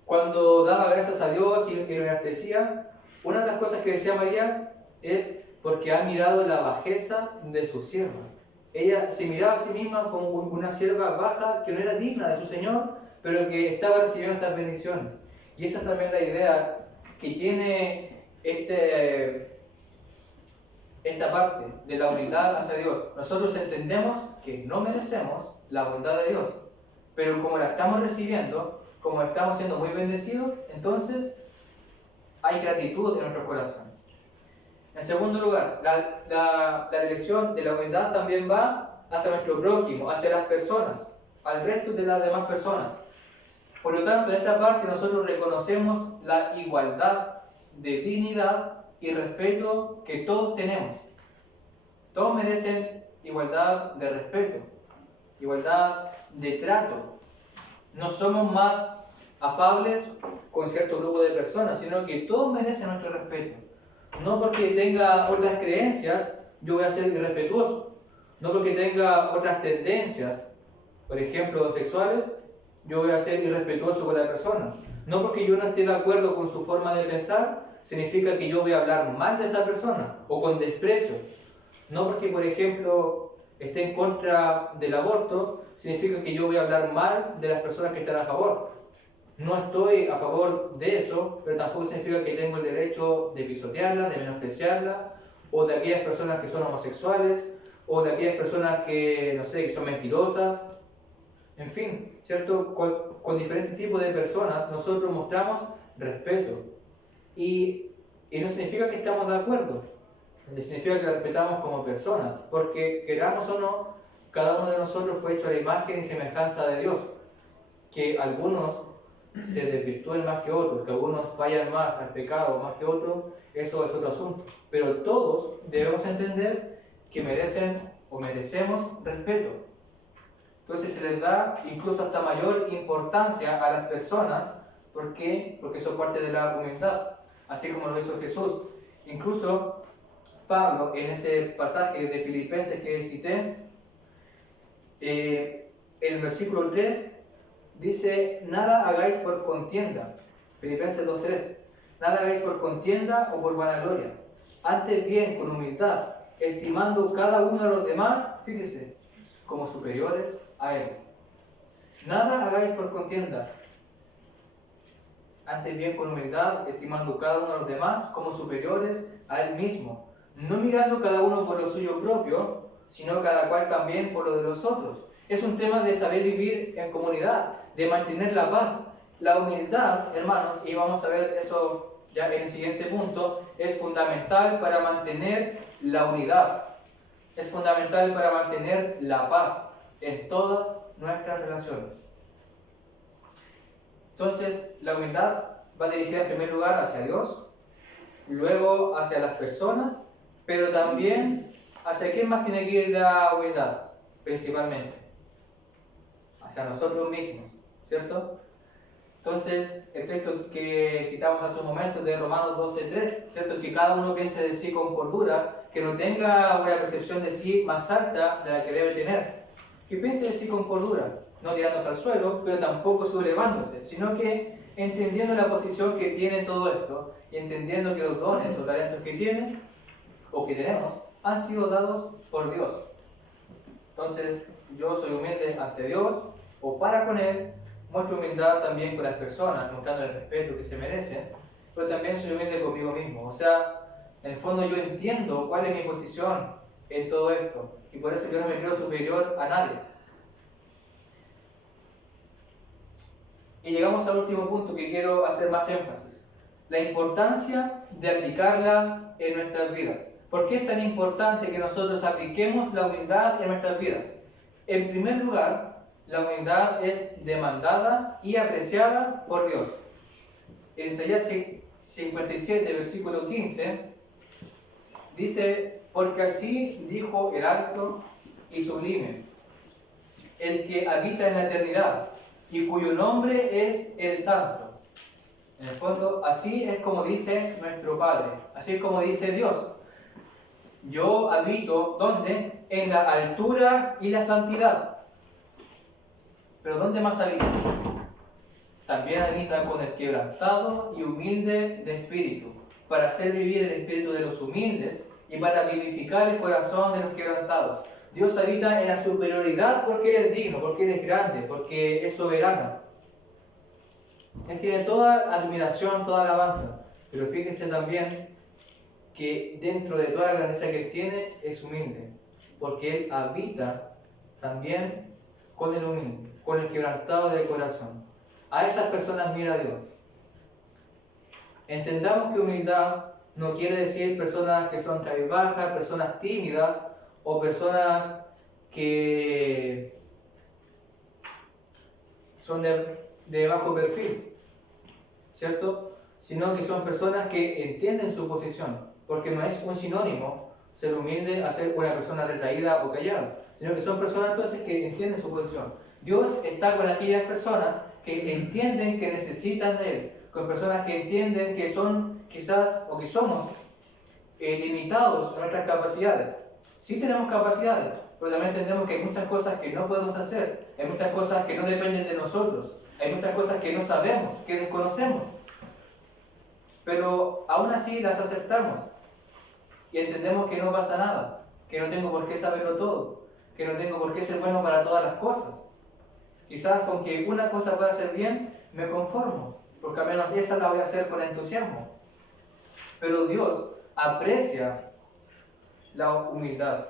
Cuando daba gracias a Dios y lo enaltecía, una de las cosas que decía María es porque ha mirado la bajeza de su sierva. Ella se miraba a sí misma como una sierva baja que no era digna de su Señor, pero que estaba recibiendo estas bendiciones. Y esa es también la idea que tiene esta parte de la humildad hacia Dios. Nosotros entendemos que no merecemos la bondad de Dios, pero como la estamos recibiendo, como estamos siendo muy bendecidos, entonces hay gratitud en nuestro corazón. En segundo lugar, la dirección de la humildad también va hacia nuestro prójimo, hacia las personas, al resto de las demás personas. Por lo tanto, en esta parte nosotros reconocemos la igualdad de dignidad y respeto que todos tenemos. Todos merecen igualdad de respeto, igualdad de trato. No somos más afables con cierto grupo de personas, sino que todos merecen nuestro respeto. No porque tenga otras creencias, yo voy a ser irrespetuoso. No porque tenga otras tendencias, por ejemplo, sexuales, yo voy a ser irrespetuoso con la persona. No porque yo no esté de acuerdo con su forma de pensar, significa que yo voy a hablar mal de esa persona o con desprecio. No porque, por ejemplo, esté en contra del aborto, significa que yo voy a hablar mal de las personas que están a favor. No estoy a favor de eso, pero tampoco significa que tengo el derecho de pisotearla, de menospreciarla, o de aquellas personas que son homosexuales, o de aquellas personas que, no sé, que son mentirosas. En fin, ¿cierto? Con diferentes tipos de personas nosotros mostramos respeto. Y no significa que estamos de acuerdo, significa que la respetamos como personas, porque queramos o no, cada uno de nosotros fue hecho a la imagen y semejanza de Dios. Que algunos se desvirtúen más que otros, que algunos vayan más al pecado más que otros, eso es otro asunto. Pero todos debemos entender que merecen o merecemos respeto. Entonces se les da incluso hasta mayor importancia a las personas. ¿Por qué? Porque son parte de la humildad, así como lo hizo Jesús. Incluso Pablo, en ese pasaje de Filipenses que cité, en el versículo 3, dice, nada hagáis por contienda, Filipenses 2.3, nada hagáis por contienda o por vanagloria, antes bien con humildad, estimando cada uno a los demás, fíjese, como superiores a él. Nada hagáis por contienda, antes bien con humildad, estimando cada uno a los demás como superiores a él mismo, no mirando cada uno por lo suyo propio, sino cada cual también por lo de los otros. Es un tema de saber vivir en comunidad, de mantener la paz. La humildad, hermanos, y vamos a ver eso ya en el siguiente punto, es fundamental para mantener la unidad. Es fundamental para mantener la paz en todas nuestras relaciones. Entonces, la humildad va dirigida en primer lugar hacia Dios, luego hacia las personas, pero también hacia quién más tiene que ir la humildad, principalmente. Hacia nosotros mismos, ¿cierto? Entonces, el texto que citamos hace un momento de Romanos 12.3, ¿cierto? Que cada uno piense de sí con cordura, que no tenga una percepción de sí más alta de la que debe tener. Que piense de sí con cordura, no tirándose al suelo, pero tampoco sublevándose, sino que entendiendo la posición que tiene todo esto, y entendiendo que los dones o talentos que tienen, o que tenemos, han sido dados por Dios. Entonces, yo soy humilde ante Dios, o para con Él, muestro humildad también con las personas, mostrando el respeto que se merecen, pero también soy humilde conmigo mismo. O sea, en el fondo yo entiendo cuál es mi posición en todo esto, y por eso yo no me creo superior a nadie. Y llegamos al último punto que quiero hacer más énfasis: la importancia de aplicarla en nuestras vidas. ¿Por qué es tan importante que nosotros apliquemos la humildad en nuestras vidas? En primer lugar, la humildad es demandada y apreciada por Dios. En Isaías 57, versículo 15, dice: porque así dijo el alto y sublime, el que habita en la eternidad, y cuyo nombre es el Santo. En el fondo, así es como dice nuestro Padre, así es como dice Dios. Yo habito, ¿dónde? En la altura y la santidad. ¿Pero dónde más habita? También habita con el quebrantado y humilde de espíritu, para hacer vivir el espíritu de los humildes y para vivificar el corazón de los quebrantados. Dios habita en la superioridad porque Él es digno, porque Él es grande, porque es soberano. Él tiene toda admiración, toda alabanza. Pero fíjense también que dentro de toda la grandeza que Él tiene, es humilde. Porque Él habita también con el humilde, con el quebrantado del corazón. A esas personas mira Dios. Entendamos que humildad no quiere decir personas que son cabizbajas, personas tímidas o personas que son de bajo perfil, ¿cierto? Sino que son personas que entienden su posición, porque no es un sinónimo ser humilde a ser una persona retraída o callada, sino que son personas entonces que entienden su posición. Dios está con aquellas personas que entienden que necesitan de Él, con personas que entienden que son quizás o que somos limitados en nuestras capacidades. Sí tenemos capacidades, pero también entendemos que hay muchas cosas que no podemos hacer, hay muchas cosas que no dependen de nosotros, hay muchas cosas que no sabemos, que desconocemos, pero aún así las aceptamos y entendemos que no pasa nada, que no tengo por qué saberlo todo, que no tengo por qué ser bueno para todas las cosas. Quizás con que una cosa pueda ser bien, me conformo, porque al menos esa la voy a hacer con entusiasmo. Pero Dios aprecia la humildad.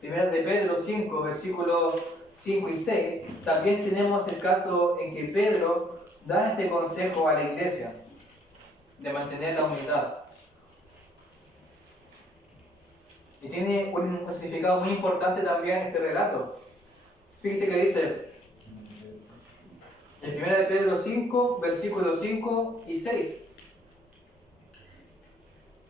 Primera de Pedro 5, versículos 5 y 6, también tenemos el caso en que Pedro da este consejo a la iglesia de mantener la humildad. Y tiene un significado muy importante también este relato. Fíjense que dice en 1 de Pedro 5, versículos 5 y 6.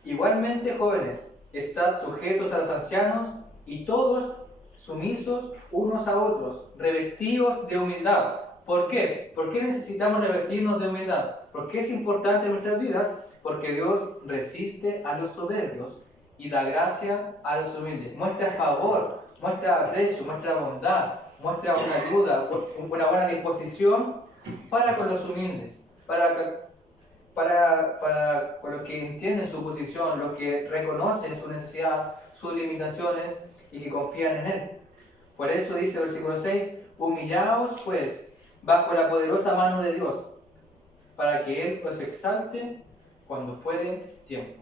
Igualmente, jóvenes, estad sujetos a los ancianos y todos sumisos unos a otros, revestidos de humildad. ¿Por qué? ¿Por qué necesitamos revestirnos de humildad? ¿Por qué es importante en nuestras vidas? Porque Dios resiste a los soberbios y da gracia a los humildes. Muestra favor, muestra aprecio, muestra bondad, muestra una ayuda, una buena disposición para con los humildes, para con los que entienden su posición, los que reconocen su necesidad, sus limitaciones y que confían en Él. Por eso dice el versículo 6, humillaos pues bajo la poderosa mano de Dios, para que Él os exalte cuando fuere tiempo.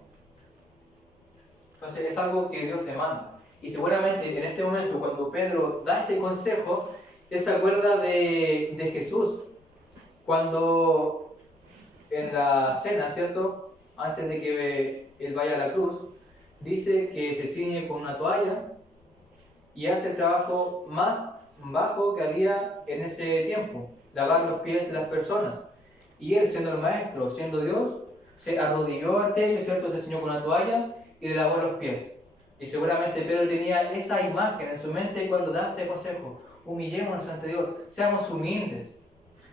Entonces es algo que Dios demanda. Y seguramente en este momento, cuando Pedro da este consejo, él se acuerda de Jesús, cuando en la cena, ¿cierto? Antes de que él vaya a la cruz, dice que se ciñe con una toalla y hace el trabajo más bajo que haría en ese tiempo, lavar los pies de las personas. Y él, siendo el maestro, siendo Dios, se arrodilló ante ellos, ¿cierto? Se ciñó con una toalla y le lavó los pies. Y seguramente Pedro tenía esa imagen en su mente cuando da este consejo. Humillémonos ante Dios, seamos humildes,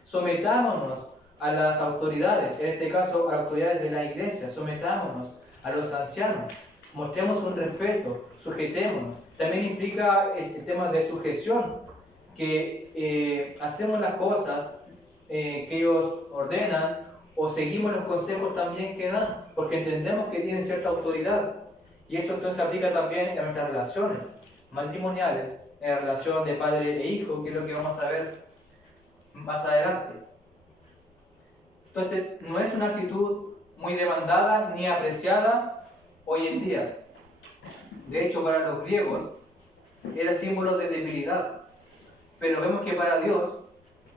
sometámonos a las autoridades, en este caso a las autoridades de la iglesia, sometámonos a los ancianos, mostremos un respeto, sujetémonos. También implica el tema de sujeción, que hacemos las cosas que ellos ordenan o seguimos los consejos también que dan, porque entendemos que tienen cierta autoridad. Y eso entonces aplica también en nuestras relaciones matrimoniales, en la relación de padre e hijo, que es lo que vamos a ver más adelante. Entonces, no es una actitud muy demandada ni apreciada hoy en día. De hecho, para los griegos era símbolo de debilidad, pero vemos que para Dios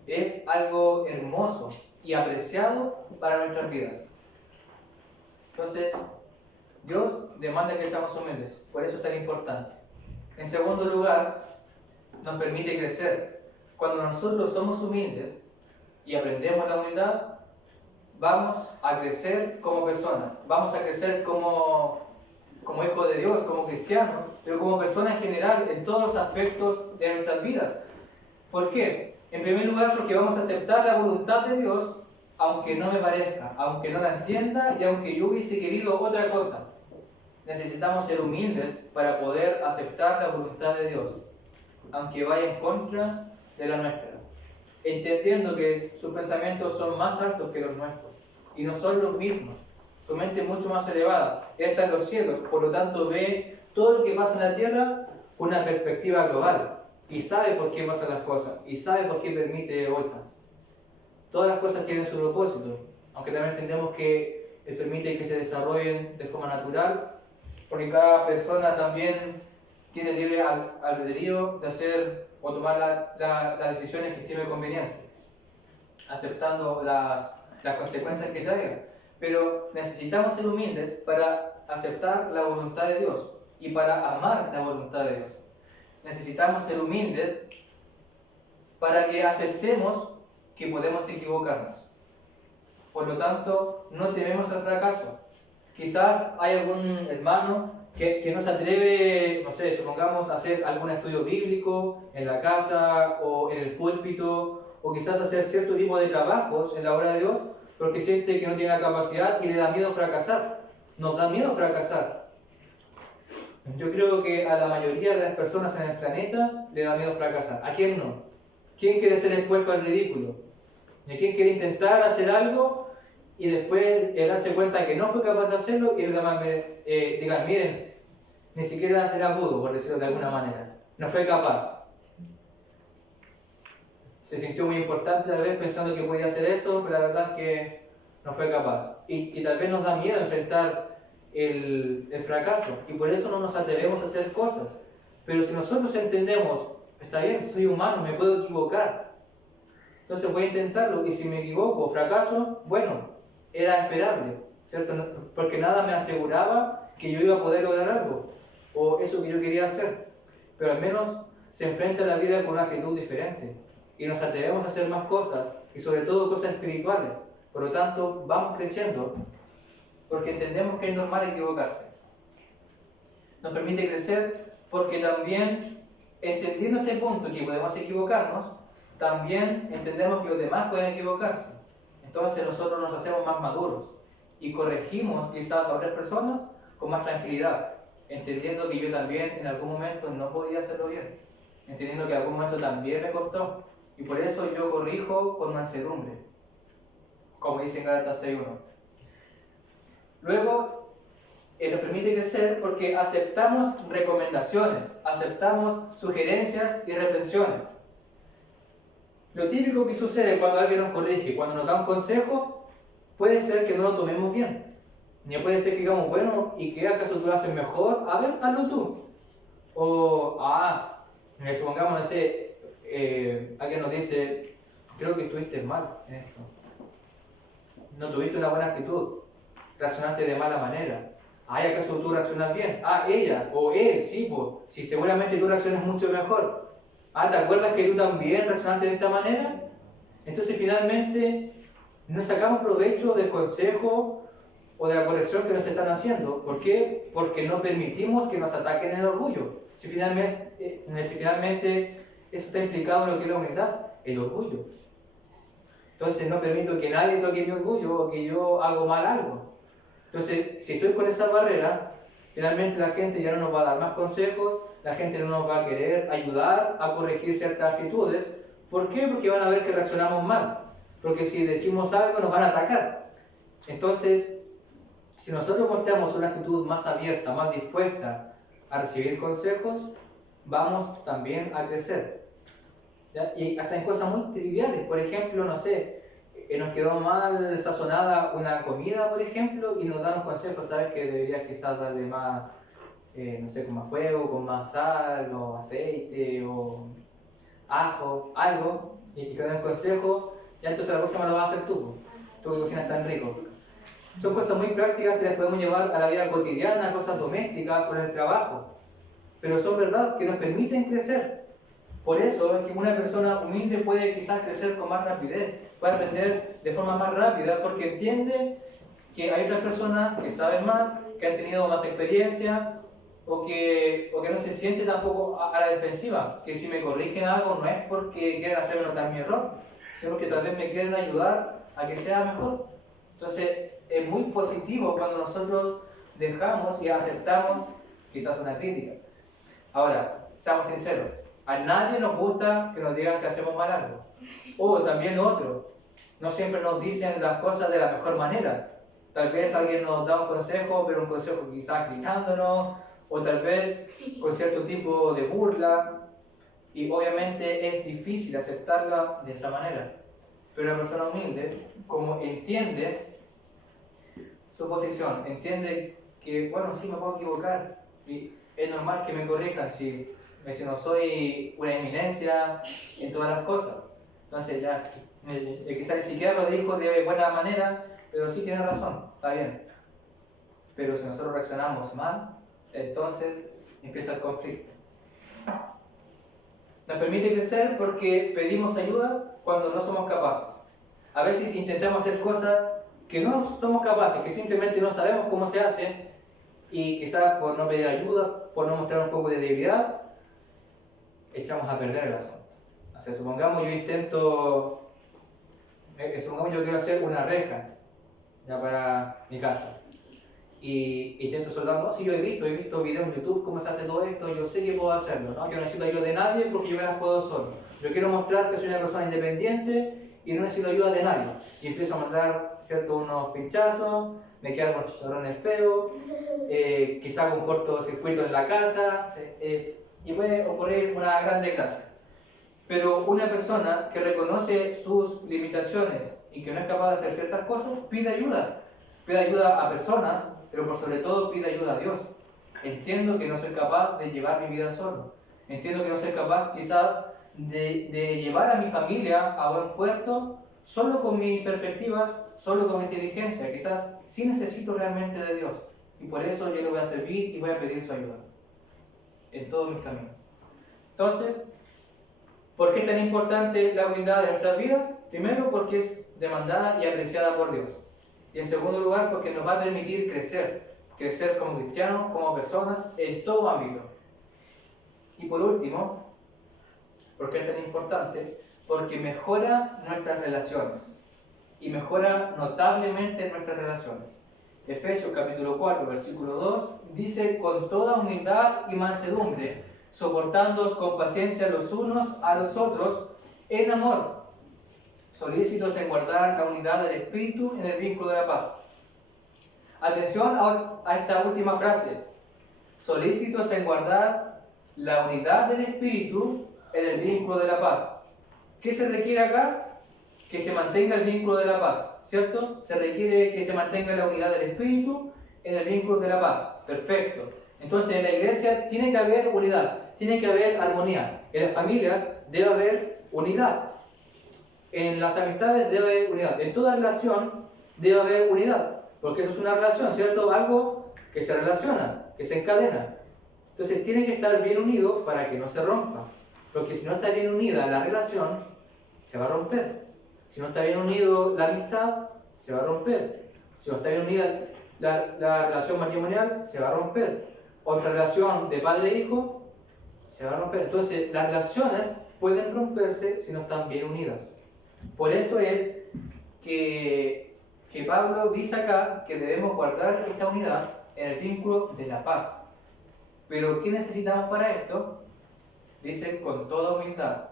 es algo hermoso y apreciado para nuestras vidas. Entonces, Dios demanda que seamos humildes, por eso es tan importante. En segundo lugar, nos permite crecer. Cuando nosotros somos humildes y aprendemos la humildad, vamos a crecer como personas, vamos a crecer como hijos de Dios, como cristianos, pero como personas en general en todos los aspectos de nuestras vidas. ¿Por qué? En primer lugar, porque vamos a aceptar la voluntad de Dios, aunque no me parezca, aunque no la entienda y aunque yo hubiese querido otra cosa. Necesitamos ser humildes para poder aceptar la voluntad de Dios, aunque vaya en contra de la nuestra, entendiendo que sus pensamientos son más altos que los nuestros y no son los mismos. Su mente es mucho más elevada, Él está en los cielos, por lo tanto ve todo lo que pasa en la tierra con una perspectiva global y sabe por qué pasan las cosas y sabe por qué permite otras. Todas las cosas tienen su propósito, aunque también entendemos que Él permite que se desarrollen de forma natural, porque cada persona también tiene libre albedrío de hacer o tomar las decisiones que estime convenientes, aceptando las consecuencias que traigan. Pero necesitamos ser humildes para aceptar la voluntad de Dios y para amar la voluntad de Dios. Necesitamos ser humildes para que aceptemos que podemos equivocarnos. Por lo tanto, no tememos al fracaso. Quizás hay algún hermano que no se atreve, no sé, supongamos, a hacer algún estudio bíblico en la casa o en el púlpito, o quizás hacer cierto tipo de trabajos en la obra de Dios, porque siente que no tiene la capacidad y le da miedo fracasar. Nos da miedo fracasar. Yo creo que a la mayoría de las personas en el planeta le da miedo fracasar. ¿A quién no? ¿Quién quiere ser expuesto al ridículo? ¿Y quién quiere intentar hacer algo y después darse cuenta que no fue capaz de hacerlo y los demás digan, miren, ni siquiera se la pudo, por decirlo de alguna manera, no fue capaz? Se sintió muy importante tal vez pensando que podía hacer eso, pero la verdad es que no fue capaz. Y tal vez nos da miedo enfrentar el fracaso y por eso no nos atrevemos a hacer cosas. Pero si nosotros entendemos, está bien, soy humano, me puedo equivocar, entonces voy a intentarlo, y si me equivoco o fracaso, bueno, era esperable, ¿cierto? Porque nada me aseguraba que yo iba a poder lograr algo, o eso que yo quería hacer, pero al menos se enfrenta a la vida con una actitud diferente, y nos atrevemos a hacer más cosas, y sobre todo cosas espirituales. Por lo tanto, vamos creciendo, porque entendemos que es normal equivocarse. Nos permite crecer porque también, entendiendo este punto que podemos equivocarnos, también entendemos que los demás pueden equivocarse. Entonces nosotros nos hacemos más maduros y corregimos quizás a otras personas con más tranquilidad, entendiendo que yo también en algún momento no podía hacerlo bien, entendiendo que en algún momento también me costó, y por eso yo corrijo con mansedumbre, como dice en Gálatas 6:1. Luego, nos permite crecer porque aceptamos recomendaciones, aceptamos sugerencias y reprensiones. Lo típico que sucede cuando alguien nos corrige, cuando nos da un consejo, puede ser que no lo tomemos bien. Ni puede ser que digamos, bueno, ¿y qué acaso tú lo haces mejor? A ver, hazlo tú. O, supongamos, no sé, alguien nos dice, creo que estuviste mal en esto. No tuviste una buena actitud, reaccionaste de mala manera. ¿Acaso tú reaccionas bien? Ella o él, sí, pues, si seguramente tú reaccionas mucho mejor. ¿Te acuerdas que tú también reaccionaste de esta manera? Entonces finalmente no sacamos provecho del consejo o de la corrección que nos están haciendo. ¿Por qué? Porque no permitimos que nos ataquen el orgullo. Si finalmente eso está implicado en lo que es la humildad, el orgullo. Entonces no permito que nadie toque mi orgullo o que yo hago mal algo. Entonces, si estoy con esa barrera, finalmente la gente ya no nos va a dar más consejos, la gente no nos va a querer ayudar a corregir ciertas actitudes. ¿Por qué? Porque van a ver que reaccionamos mal. Porque si decimos algo nos van a atacar. Entonces, si nosotros mostramos una actitud más abierta, más dispuesta a recibir consejos, vamos también a crecer. ¿Ya? Y hasta en cosas muy triviales. Por ejemplo, no sé, nos quedó mal sazonada una comida, por ejemplo, y nos dan un consejo, sabes que deberías quizás darle más, no sé, con más fuego, con más sal, o aceite, o ajo, algo, y te dan un consejo, ya entonces la próxima lo vas a hacer tú que cocinas tan rico. Son cosas muy prácticas que las podemos llevar a la vida cotidiana, cosas domésticas o en el trabajo, pero son verdad que nos permiten crecer. Por eso es que una persona humilde puede quizás crecer con más rapidez, puede aprender de forma más rápida, porque entiende que hay otras personas que saben más, que han tenido más experiencia, o que no se siente tampoco a la defensiva, que si me corrigen algo no es porque quieran hacerme notar mi error, sino que tal vez me quieren ayudar a que sea mejor. Entonces es muy positivo cuando nosotros dejamos y aceptamos quizás una crítica. Ahora, seamos sinceros, a nadie nos gusta que nos digan que hacemos mal algo. O también otro, no siempre nos dicen las cosas de la mejor manera. Tal vez alguien nos da un consejo, pero un consejo quizás gritándonos, o tal vez con cierto tipo de burla, y obviamente es difícil aceptarla de esa manera. Pero la persona humilde, como entiende su posición, entiende que, bueno, sí me puedo equivocar, y es normal que me corrijan si no soy una eminencia en todas las cosas. Entonces ya, quizás ni siquiera lo dijo de buena manera, pero sí tiene razón, está bien. Pero si nosotros reaccionamos mal, entonces empieza el conflicto. Nos permite crecer porque pedimos ayuda cuando no somos capaces. A veces intentamos hacer cosas que no somos capaces, que simplemente no sabemos cómo se hace, y quizás por no pedir ayuda, por no mostrar un poco de debilidad, echamos a perder el asunto. O sea, supongamos yo quiero hacer una reja ya para mi casa. Y intento soldar, no, sí, yo he visto videos en YouTube, cómo se hace todo esto, yo sé que puedo hacerlo, ¿no? Yo no necesito ayuda de nadie porque yo me las puedo solo. Yo quiero mostrar que soy una persona independiente y no necesito ayuda de nadie. Y empiezo a mandar, unos pinchazos, me quedan unos chicharrones feos, quizá hago un cortocircuito en la casa, y puede ocurrir una gran desgracia. Pero una persona que reconoce sus limitaciones y que no es capaz de hacer ciertas cosas, pide ayuda. Pide ayuda a personas, pero por sobre todo pide ayuda a Dios. Entiendo que no soy capaz de llevar mi vida solo. Entiendo que no soy capaz quizás de llevar a mi familia a buen puerto solo con mis perspectivas, solo con mi inteligencia. Quizás sí necesito realmente de Dios. Y por eso yo le voy a servir y voy a pedir su ayuda en todos mis caminos. Entonces, ¿por qué es tan importante la humildad en nuestras vidas? Primero, porque es demandada y apreciada por Dios. Y en segundo lugar, porque nos va a permitir crecer como cristianos, como personas, en todo ámbito. Y por último, ¿por qué es tan importante? Porque mejora nuestras relaciones. Y mejora notablemente nuestras relaciones. Efesios capítulo 4, versículo 2, dice: con toda humildad y mansedumbre, soportándoos con paciencia los unos a los otros en amor, solícitos en guardar la unidad del Espíritu en el vínculo de la paz. Atención a esta última frase: solícitos en guardar la unidad del Espíritu en el vínculo de la paz. ¿Qué se requiere acá? Que se mantenga el vínculo de la paz, ¿cierto? Se requiere que se mantenga la unidad del Espíritu en el vínculo de la paz. Perfecto. Entonces en la iglesia tiene que haber unidad, tiene que haber armonía. En las familias debe haber unidad. En las amistades debe haber unidad. En toda relación debe haber unidad. Porque eso es una relación, ¿cierto? Algo que se relaciona, que se encadena. Entonces tiene que estar bien unido para que no se rompa. Porque si no está bien unida la relación, se va a romper. Si no está bien unido la amistad, se va a romper. Si no está bien unida la relación matrimonial, se va a romper. Otra relación de padre e hijo, se va a romper. Entonces las relaciones pueden romperse si no están bien unidas. Por eso es que Pablo dice acá que debemos guardar esta unidad en el vínculo de la paz. Pero ¿qué necesitamos para esto? Dice: con toda humildad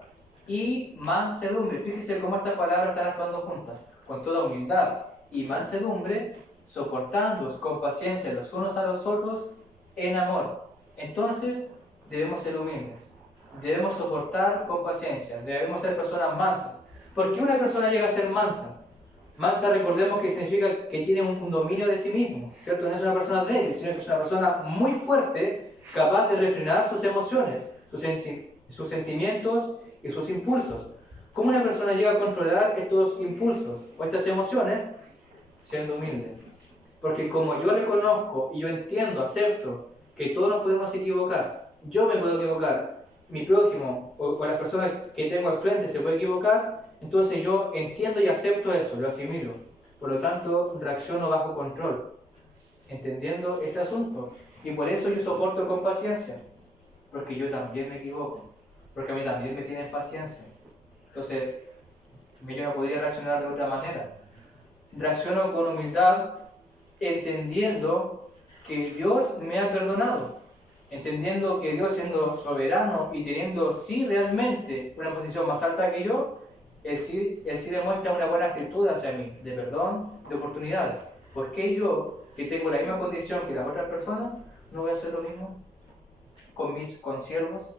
y mansedumbre. Fíjese cómo estas palabras están actuando juntas. Con toda humildad y mansedumbre, soportándoos con paciencia los unos a los otros en amor. Entonces debemos ser humildes, debemos soportar con paciencia, debemos ser personas mansas. ¿Por qué una persona llega a ser mansa? Mansa, recordemos que significa que tiene un dominio de sí mismo, ¿cierto? No es una persona débil, sino que es una persona muy fuerte, capaz de refrenar sus emociones, sus sentimientos y sus impulsos. ¿Cómo una persona llega a controlar estos impulsos o estas emociones? Siendo humilde. Porque como yo reconozco y yo entiendo, acepto que todos nos podemos equivocar, yo me puedo equivocar, mi prójimo o la persona que tengo al frente se puede equivocar, entonces yo entiendo y acepto eso, lo asimilo. Por lo tanto, reacciono bajo control, entendiendo ese asunto. Y por eso yo soporto con paciencia, porque yo también me equivoco, porque a mí también me tienen paciencia. Entonces, yo no podría reaccionar de otra manera. Reacciono con humildad, entendiendo que Dios me ha perdonado, entendiendo que Dios, siendo soberano y teniendo sí realmente una posición más alta que yo, Él sí demuestra una buena actitud hacia mí, de perdón, de oportunidad. ¿Por qué yo, que tengo la misma condición que las otras personas, no voy a hacer lo mismo con mis consiervos?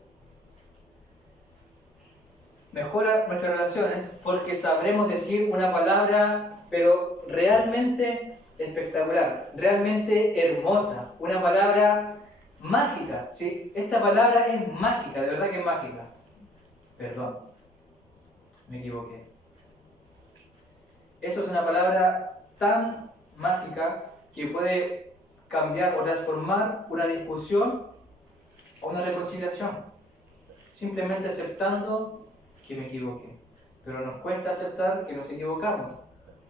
Mejora nuestras relaciones porque sabremos decir una palabra, pero realmente espectacular, realmente hermosa, una palabra mágica, ¿sí? Esta palabra es mágica, de verdad que es mágica. Perdón, me equivoqué. Eso es una palabra tan mágica que puede cambiar o transformar una discusión a una reconciliación, simplemente aceptando que me equivoqué. Pero nos cuesta aceptar que nos equivocamos,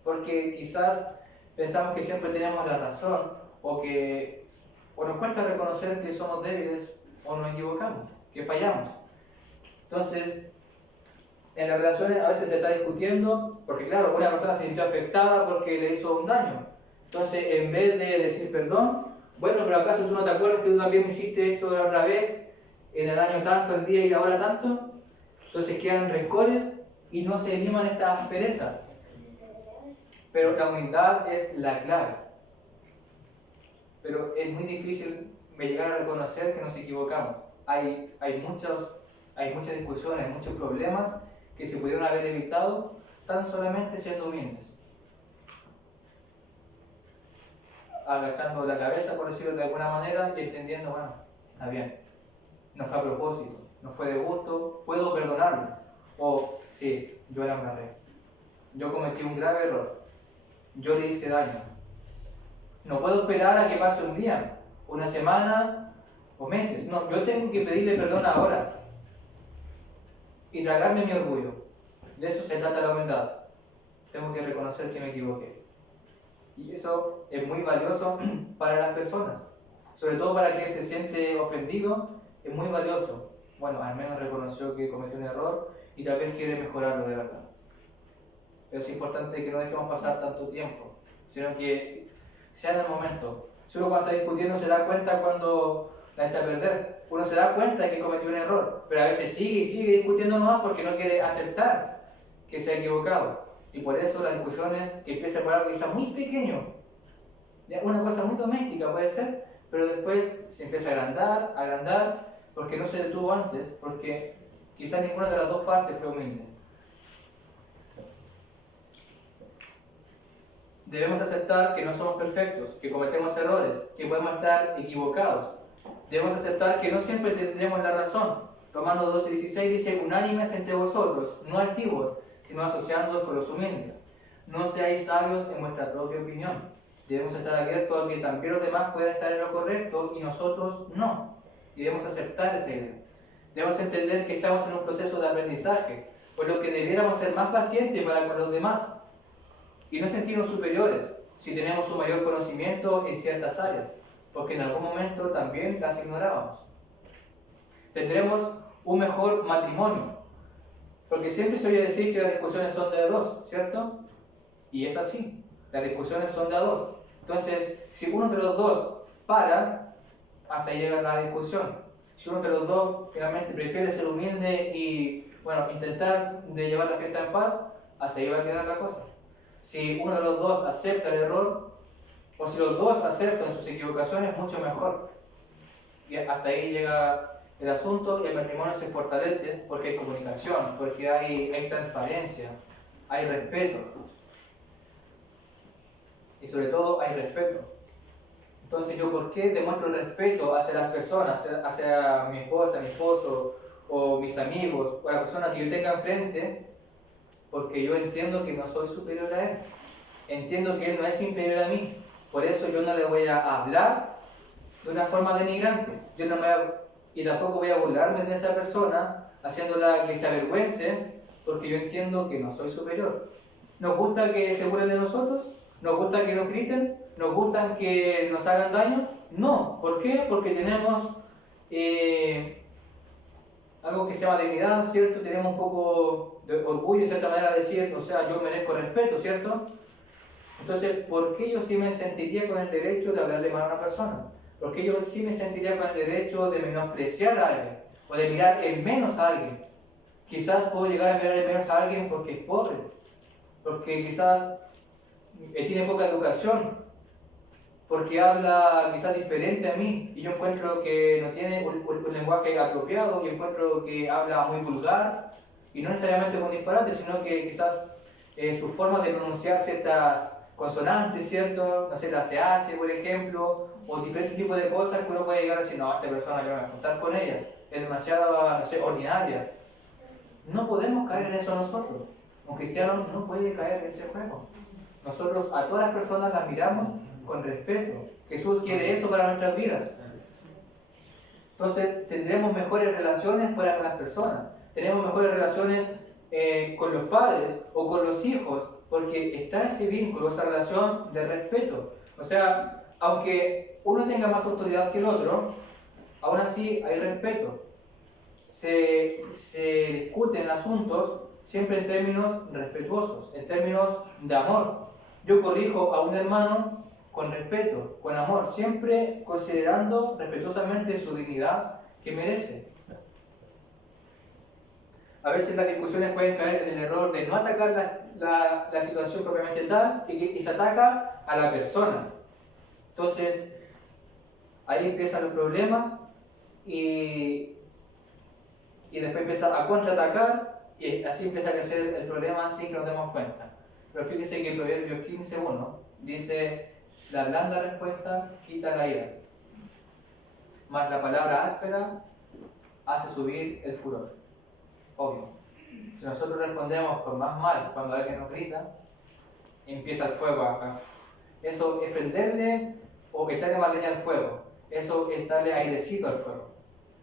porque quizás pensamos que siempre tenemos la razón, o nos cuesta reconocer que somos débiles o nos equivocamos, que fallamos. Entonces, en las relaciones a veces se está discutiendo, porque claro, una persona se sintió afectada porque le hizo un daño. Entonces, en vez de decir perdón, bueno, pero ¿acaso tú no te acuerdas que tú también me hiciste esto la otra vez, en el año tanto, el día y la hora tanto? Entonces quedan rencores y no se liman estas asperezas. Pero la humildad es la clave. Pero es muy difícil llegar a reconocer que nos equivocamos. Hay muchas discusiones, muchos problemas que se pudieron haber evitado tan solamente siendo humildes. Agachando la cabeza, por decirlo de alguna manera, y entendiendo, bueno, está bien, no fue a propósito, no fue de gusto, puedo perdonarlo. O, sí, yo la embarré, yo cometí un grave error, yo le hice daño. No puedo esperar a que pase un día, una semana o meses. No, yo tengo que pedirle perdón ahora y tragarme mi orgullo. De eso se trata la humildad. Tengo que reconocer que me equivoqué. Y eso es muy valioso para las personas, sobre todo para quien se siente ofendido, es muy valioso. Bueno, al menos reconoció que cometió un error y tal vez quiere mejorarlo de verdad. Pero es importante que no dejemos pasar tanto tiempo, sino que sea en el momento. Si uno cuando está discutiendo se da cuenta cuando la echa a perder, uno se da cuenta de que cometió un error, pero a veces sigue y sigue discutiendo nomás porque no quiere aceptar que se ha equivocado. Y por eso las discusiones que empiezan por algo quizás muy pequeño, una cosa muy doméstica puede ser, pero después se empieza a agrandar, porque no se detuvo antes, porque quizás ninguna de las dos partes fue humilde. Debemos aceptar que no somos perfectos, que cometemos errores, que podemos estar equivocados. Debemos aceptar que no siempre tendremos la razón. Romanos 12:16 dice: unánimes entre vosotros, no altivos, sino asociándoos con los humildes. No seáis sabios en vuestra propia opinión. Debemos estar abiertos a que también los demás puedan estar en lo correcto y nosotros no. Y debemos aceptar esa idea. Debemos entender que estamos en un proceso de aprendizaje, por lo que debiéramos ser más pacientes para con los demás y no sentirnos superiores si tenemos un mayor conocimiento en ciertas áreas, porque en algún momento también las ignorábamos. Tendremos un mejor matrimonio, porque siempre se oye decir que las discusiones son de dos, ¿cierto? Y es así, las discusiones son de a dos. Entonces, si uno de los dos para, hasta ahí llega la discusión. Si uno de los dos finalmente prefiere ser humilde y, bueno, intentar de llevar la fiesta en paz, hasta ahí va a quedar la cosa. Si uno de los dos acepta el error, o si los dos aceptan sus equivocaciones, mucho mejor. Y hasta ahí llega el asunto y el matrimonio se fortalece porque hay comunicación, porque hay transparencia, hay respeto. Y sobre todo hay respeto. Entonces, ¿yo por qué demuestro respeto hacia las personas, hacia mi esposa, mi esposo, o mis amigos, o la persona que yo tenga enfrente? Porque yo entiendo que no soy superior a él. Entiendo que él no es inferior a mí. Por eso yo no le voy a hablar de una forma denigrante. Yo no me voy a y tampoco voy a burlarme de esa persona haciéndola que se avergüence, porque yo entiendo que no soy superior. ¿Nos gusta que se burlen de nosotros? ¿Nos gusta que nos griten? ¿Nos gusta que nos hagan daño? No. ¿Por qué? Porque tenemos algo que se llama dignidad, ¿cierto? Tenemos un poco de orgullo, de cierta manera, de decir, o sea, yo merezco respeto, ¿cierto? Entonces, ¿por qué yo sí me sentiría con el derecho de hablarle mal a una persona? ¿Por qué yo sí me sentiría con el derecho de menospreciar a alguien? O de mirar en menos a alguien. Quizás puedo llegar a mirar en menos a alguien porque es pobre. Porque quizás tiene poca educación. Porque habla quizás diferente a mí. Y yo encuentro que no tiene un lenguaje apropiado. Y encuentro que habla muy vulgar. Y no necesariamente con disparate, sino que quizás su forma de pronunciar ciertas consonantes, ¿cierto? No sé, la CH, por ejemplo, o diferentes tipos de cosas que uno puede llegar a decir, no, esta persona yo no voy a contar con ella, es demasiado, no sé, ordinaria. No podemos caer en eso nosotros. Un cristiano no puede caer en ese juego. Nosotros a todas las personas las miramos con respeto. Jesús quiere eso para nuestras vidas. Entonces, tendremos mejores relaciones para con las personas. Tenemos mejores relaciones con los padres o con los hijos, porque está ese vínculo, esa relación de respeto. O sea, aunque uno tenga más autoridad que el otro, aún así hay respeto. Se discuten asuntos siempre en términos respetuosos, en términos de amor. Yo corrijo a un hermano con respeto, con amor, siempre considerando respetuosamente su dignidad que merece. A veces las discusiones pueden caer en el error de no atacar la situación propiamente tal y se ataca a la persona. Entonces, ahí empiezan los problemas y después empieza a contraatacar y así empieza a crecer el problema sin que nos demos cuenta. Pero fíjense que Proverbios 15:1 dice, la blanda respuesta quita la ira, mas la palabra áspera hace subir el furor. Obvio. Si nosotros respondemos con más mal cuando alguien nos grita, empieza el fuego. Eso es prenderle o echarle más leña al fuego. Eso es darle airecito al fuego.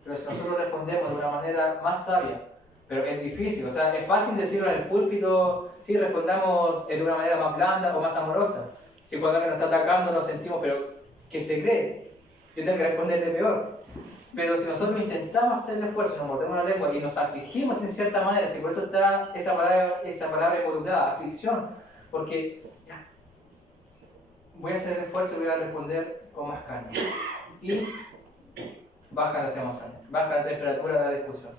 Pero si nosotros respondemos de una manera más sabia, pero es difícil, o sea, es fácil decirlo en el púlpito, si respondamos de una manera más blanda o más amorosa. Si cuando alguien nos está atacando nos sentimos, pero ¿qué se cree? Yo tengo que responderle peor. Pero si nosotros intentamos hacer el esfuerzo, nos mordemos la lengua y nos afligimos en cierta manera, si por eso está esa palabra involucrada, aflicción, porque ya, voy a hacer el esfuerzo y voy a responder con más calma. Y bajan las emociones, baja la temperatura de la discusión.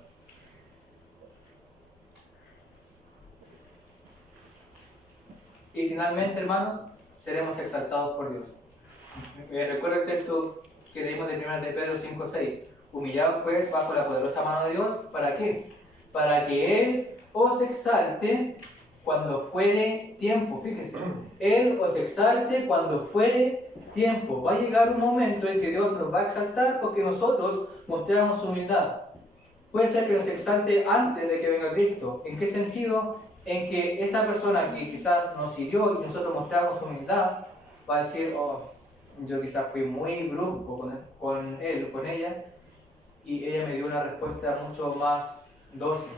Y finalmente, hermanos, seremos exaltados por Dios. Recuerda el texto que leímos de 1 de Pedro 5:6. Humillaos pues bajo la poderosa mano de Dios. ¿Para qué? Para que Él os exalte cuando fuere tiempo. Fíjese, Él os exalte cuando fuere tiempo. Va a llegar un momento en que Dios nos va a exaltar porque nosotros mostramos humildad. Puede ser que nos exalte antes de que venga Cristo. ¿En qué sentido? En que esa persona que quizás nos hirió y nosotros mostramos humildad, va a decir, oh, yo quizás fui muy brusco con él o con ella, y ella me dio una respuesta mucho más dócil.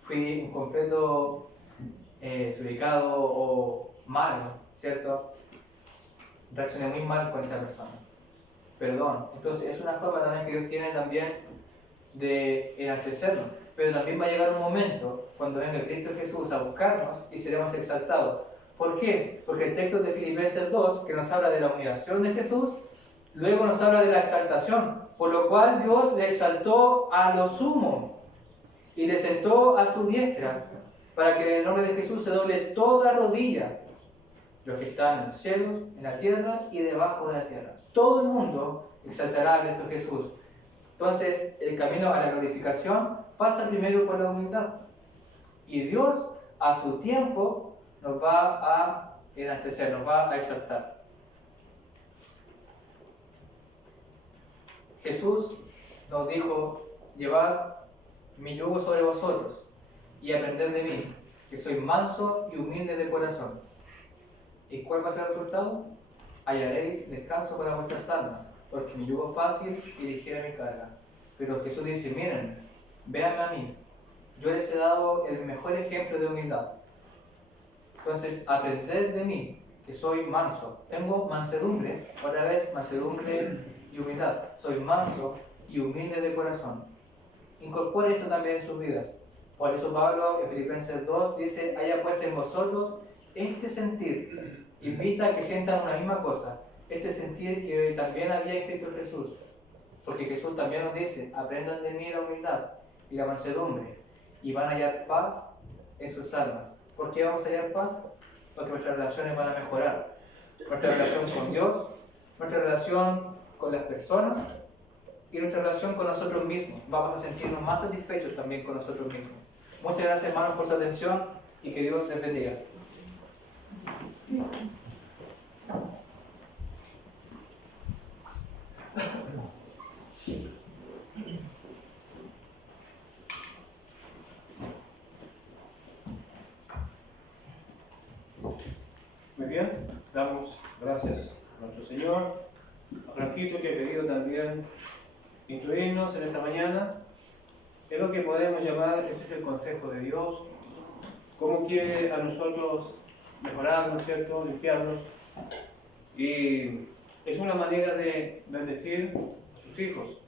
Fui un completo desubicado o malo, ¿cierto? Reaccioné muy mal con esta persona. Perdón. Entonces es una forma también que Dios tiene también de enaltecernos. Pero también va a llegar un momento cuando venga Cristo Jesús a buscarnos y seremos exaltados. ¿Por qué? Porque el texto de Filipenses 2, que nos habla de la humillación de Jesús, luego nos habla de la exaltación, por lo cual Dios le exaltó a lo sumo y le sentó a su diestra, para que en el nombre de Jesús se doble toda rodilla, los que están en los cielos, en la tierra y debajo de la tierra. Todo el mundo exaltará a Cristo Jesús. Entonces, el camino a la glorificación pasa primero por la humildad. Y Dios, a su tiempo, nos va a enaltecer, nos va a exaltar. Jesús nos dijo, llevad mi yugo sobre vosotros y aprended de mí, que soy manso y humilde de corazón. ¿Y cuál va a ser el resultado? Hallaréis descanso para vuestras almas, porque mi yugo es fácil y ligera mi carga. Pero Jesús dice, miren, véanme a mí, yo les he dado el mejor ejemplo de humildad. Entonces, aprended de mí, que soy manso. Tengo mansedumbre, otra vez mansedumbre y humildad. Soy manso y humilde de corazón. Incorpore esto también en sus vidas. Por eso Pablo en Filipenses 2 dice, haya pues en vosotros este sentir. Invita a que sientan una misma cosa. Este sentir que también había en Cristo Jesús. Porque Jesús también nos dice, aprendan de mí la humildad y la mansedumbre, y van a hallar paz en sus almas. ¿Por qué vamos a hallar paz? Porque nuestras relaciones van a mejorar. Nuestra relación con Dios, nuestra relación con las personas y nuestra relación con nosotros mismos. Vamos a sentirnos más satisfechos también con nosotros mismos. Muchas gracias, hermanos, por su atención y que Dios les bendiga. Muy bien, damos gracias a nuestro Señor, a Franquito que ha querido también instruirnos en esta mañana. Es lo que podemos llamar, ese es el consejo de Dios, cómo quiere a nosotros mejorarnos, ¿cierto? Limpiarnos. Y es una manera de bendecir a sus hijos.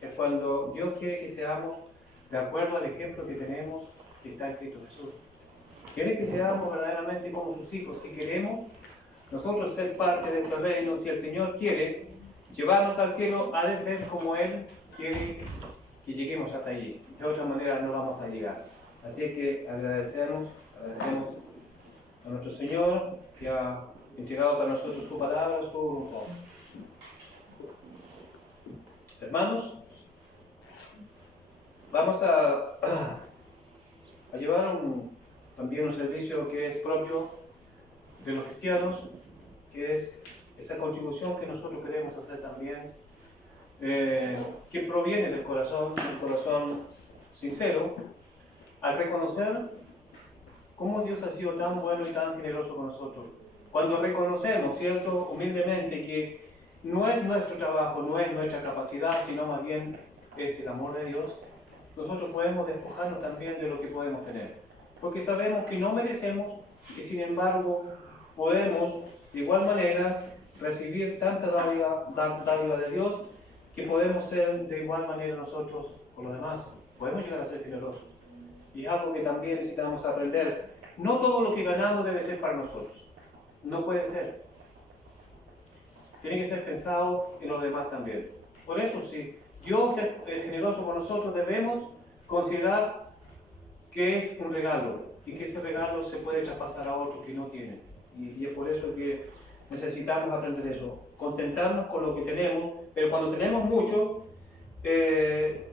Es cuando Dios quiere que seamos de acuerdo al ejemplo que tenemos que está en Cristo Jesús. Quiere que seamos verdaderamente como sus hijos. Si queremos nosotros ser parte de este reino, si el Señor quiere llevarnos al cielo, ha de ser como Él quiere que lleguemos hasta allí. De otra manera no vamos a llegar. Así que agradecemos a nuestro Señor que ha entregado para nosotros su palabra, su... Hermanos, vamos a llevar también un servicio que es propio de los cristianos, que es esa contribución que nosotros queremos hacer también, que proviene del corazón sincero, al reconocer cómo Dios ha sido tan bueno y tan generoso con nosotros. Cuando reconocemos, ¿cierto?, humildemente que no es nuestro trabajo, no es nuestra capacidad, sino más bien es el amor de Dios, nosotros podemos despojarnos también de lo que podemos tener. Porque sabemos que no merecemos y sin embargo podemos de igual manera recibir tanta dádiva de Dios que podemos ser de igual manera nosotros con los demás. Podemos llegar a ser generosos. Y es algo que también necesitamos aprender. No todo lo que ganamos debe ser para nosotros. No puede ser. Tiene que ser pensado en los demás también. Por eso, si Dios es generoso con nosotros, debemos considerar que es un regalo y que ese regalo se puede traspasar a otros que no tienen. Y es por eso que necesitamos aprender eso. Contentarnos con lo que tenemos, pero cuando tenemos mucho, el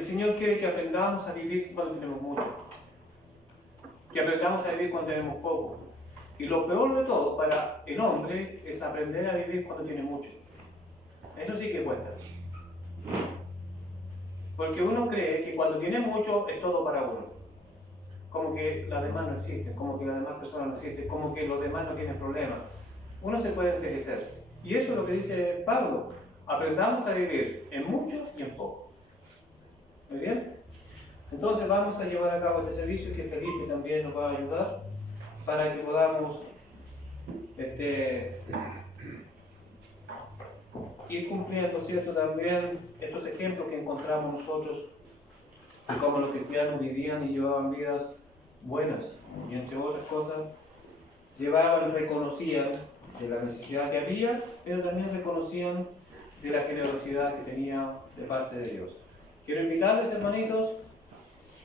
Señor quiere que aprendamos a vivir cuando tenemos mucho. Que aprendamos a vivir cuando tenemos poco. Y lo peor de todo para el hombre es aprender a vivir cuando tiene mucho. Eso sí que cuesta. Porque uno cree que cuando tiene mucho es todo para uno. Como que las demás no existen, como que las demás personas no existen, como que los demás no tienen problemas. Uno se puede enseguecer. Y eso es lo que dice Pablo. Aprendamos a vivir en mucho y en poco. ¿Muy bien? Entonces vamos a llevar a cabo este servicio que Felipe también nos va a ayudar para que podamos ir cumpliendo, ¿cierto?, también estos ejemplos que encontramos nosotros de cómo los cristianos vivían y llevaban vidas buenas y entre otras cosas reconocían de la necesidad que había, pero también reconocían de la generosidad que tenía de parte de Dios. Quiero invitarles, hermanitos,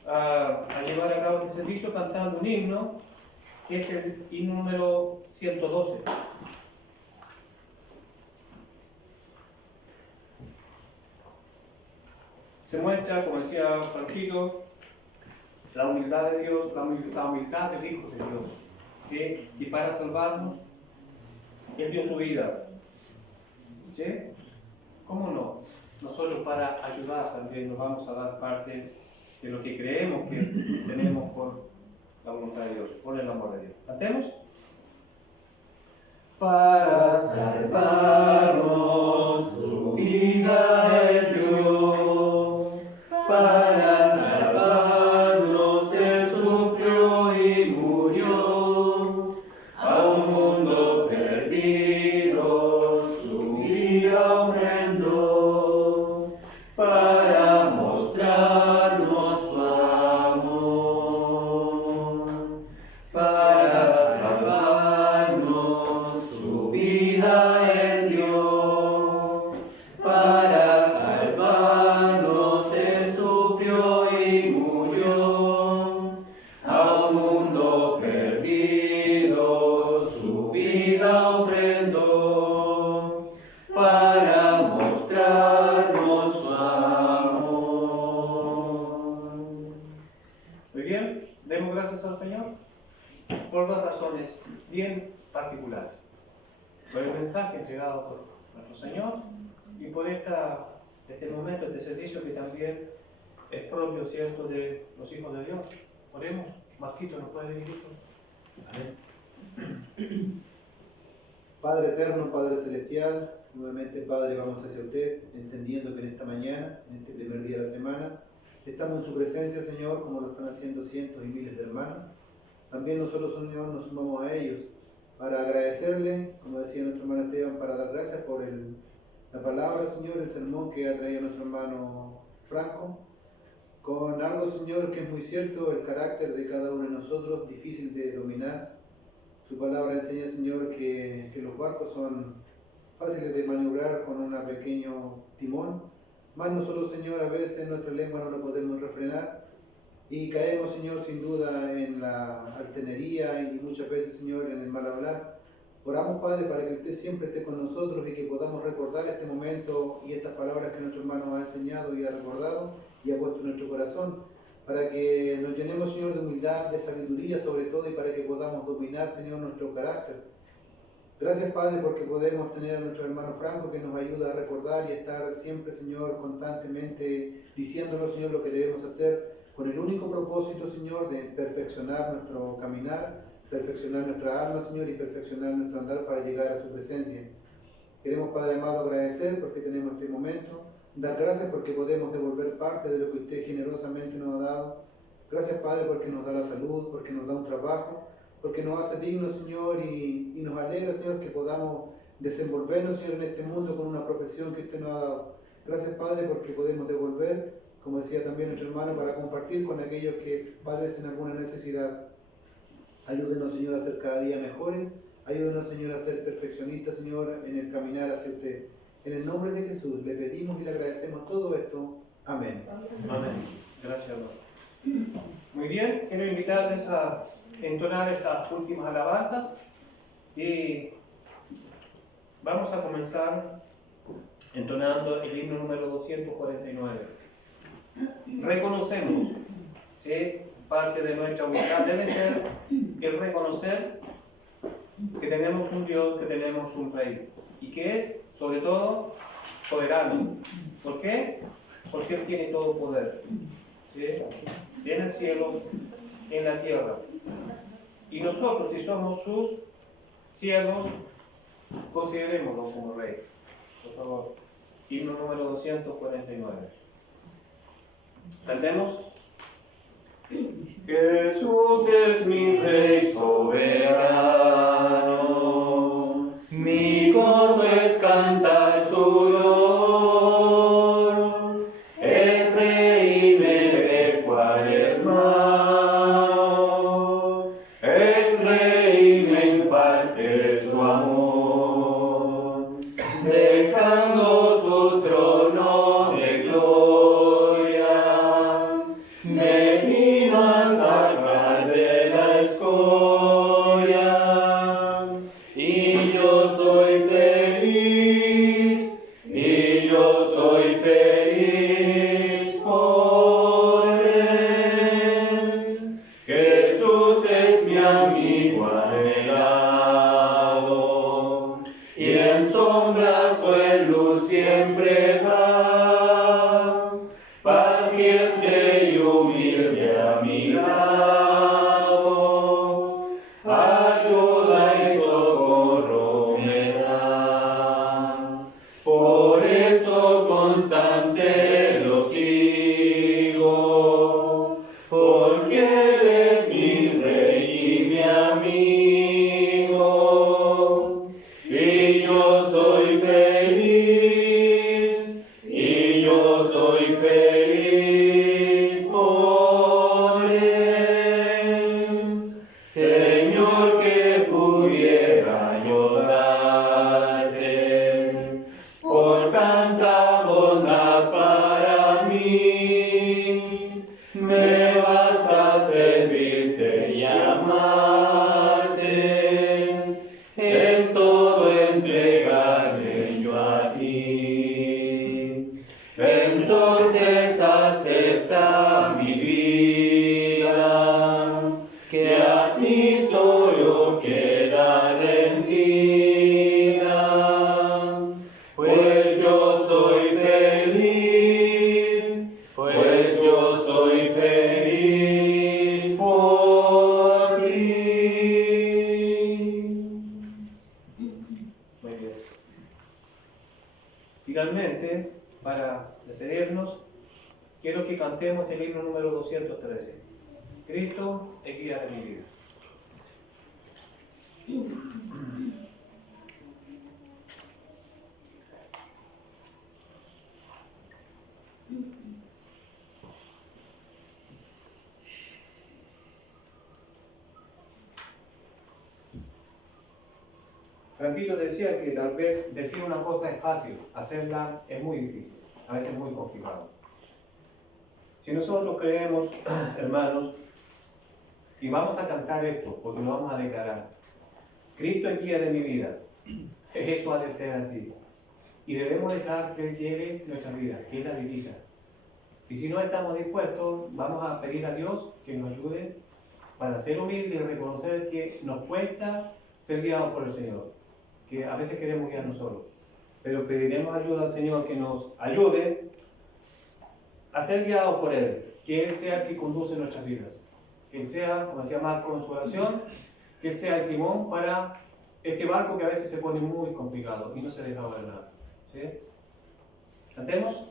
a llevar a cabo este servicio cantando un himno, que es el himno número 112. Se muestra, como decía Franquito, la humildad de Dios, la humildad del Hijo de Dios, ¿sí? Y para salvarnos, Él dio su vida, ¿sí? ¿Cómo no? Nosotros para ayudar también nos vamos a dar parte de lo que creemos que tenemos por la voluntad de Dios, por el amor de Dios. ¿Cantemos? Para salvarnos, su vida Él dio. particulares. Por el mensaje entregado por nuestro Señor y por este momento, este servicio que también es propio, ¿cierto?, de los hijos de Dios. Oremos. Marquito, ¿nos puede dirigir? Amén. Padre eterno, Padre celestial, nuevamente Padre vamos hacia usted, entendiendo que en esta mañana, en este primer día de la semana, estamos en su presencia, Señor, como lo están haciendo cientos y miles de hermanos. También nosotros, Señor, nos sumamos a ellos para agradecerle, como decía nuestro hermano Esteban, para dar gracias por la palabra, Señor, el sermón que ha traído nuestro hermano Franco, con algo, Señor, que es muy cierto, el carácter de cada uno de nosotros, difícil de dominar. Su palabra enseña, Señor, que los barcos son fáciles de maniobrar con un pequeño timón, más nosotros, Señor, a veces nuestra lengua no la podemos refrenar y caemos, Señor, sin duda en la altanería y muchas veces, Señor, en el mal hablar. Oramos, Padre, para que usted siempre esté con nosotros y que podamos recordar este momento y estas palabras que nuestro hermano ha enseñado y ha recordado y ha puesto en nuestro corazón, para que nos llenemos, Señor, de humildad, de sabiduría sobre todo, y para que podamos dominar, Señor, nuestro carácter. Gracias, Padre, porque podemos tener a nuestro hermano Franco que nos ayuda a recordar y estar siempre, Señor, constantemente diciéndonos, Señor, lo que debemos hacer, con el único propósito, Señor, de perfeccionar nuestro caminar, perfeccionar nuestra alma, Señor, y perfeccionar nuestro andar para llegar a su presencia. Queremos, Padre amado, agradecer porque tenemos este momento, dar gracias porque podemos devolver parte de lo que usted generosamente nos ha dado. Gracias, Padre, porque nos da la salud, porque nos da un trabajo, porque nos hace dignos, Señor, y nos alegra, Señor, que podamos desenvolvernos, Señor, en este mundo con una profesión que usted nos ha dado. Gracias, Padre, porque podemos devolver, como decía también nuestro hermano, para compartir con aquellos que padecen alguna necesidad. Ayúdenos, Señor, a ser cada día mejores. Ayúdenos, Señor, a ser perfeccionistas, Señor, en el caminar hacia usted. En el nombre de Jesús le pedimos y le agradecemos todo esto. Amén. Amén. Gracias, Lord. Muy bien, quiero invitarles a entonar esas últimas alabanzas y vamos a comenzar entonando el himno número 249. Reconocemos, ¿sí? Parte de nuestra humildad debe ser el reconocer que tenemos un Dios, que tenemos un Rey y que es, sobre todo, soberano. ¿Por qué? Porque Él tiene todo poder, ¿sí? En el cielo, en la tierra. Y nosotros, si somos sus siervos, considerémoslo como Rey. Por favor, himno número 249. Cantemos. Jesús es mi Rey soberano, mi gozo es cantar su honor, es Rey y me ve cual hermano, es Rey y me imparte su amor, dejando su trono de gloria, me vino a sacar de la escoria, y yo soy feliz, por él. Jesús es mi amigo anhelado, y en sombras o en luz siempre va, paciente y humilde a mi lado, ayuda y socorro me da. Por eso constante lo sigo, porque Él es mi Rey y mi amigo, y yo soy feliz finalmente, para despedirnos, quiero que cantemos el himno número 213. Cristo es guía de mi vida. Franquillo decía que tal vez decir una cosa es fácil, hacerla es muy difícil, a veces muy complicado. Si nosotros creemos, hermanos, y vamos a cantar esto, porque lo vamos a declarar, Cristo es guía de mi vida, eso ha de ser así. Y debemos dejar que Él lleve nuestra vida, que Él la dirija. Y si no estamos dispuestos, vamos a pedir a Dios que nos ayude para ser humildes y reconocer que nos cuesta ser guiados por el Señor, que a veces queremos guiarnos solos, pero pediremos ayuda al Señor que nos ayude a ser guiados por Él, que Él sea el que conduce nuestras vidas, que Él sea, como decía Marco en su oración, que Él sea el timón para este barco que a veces se pone muy complicado y no se deja gobernar. ¿Sí? ¿Cantemos?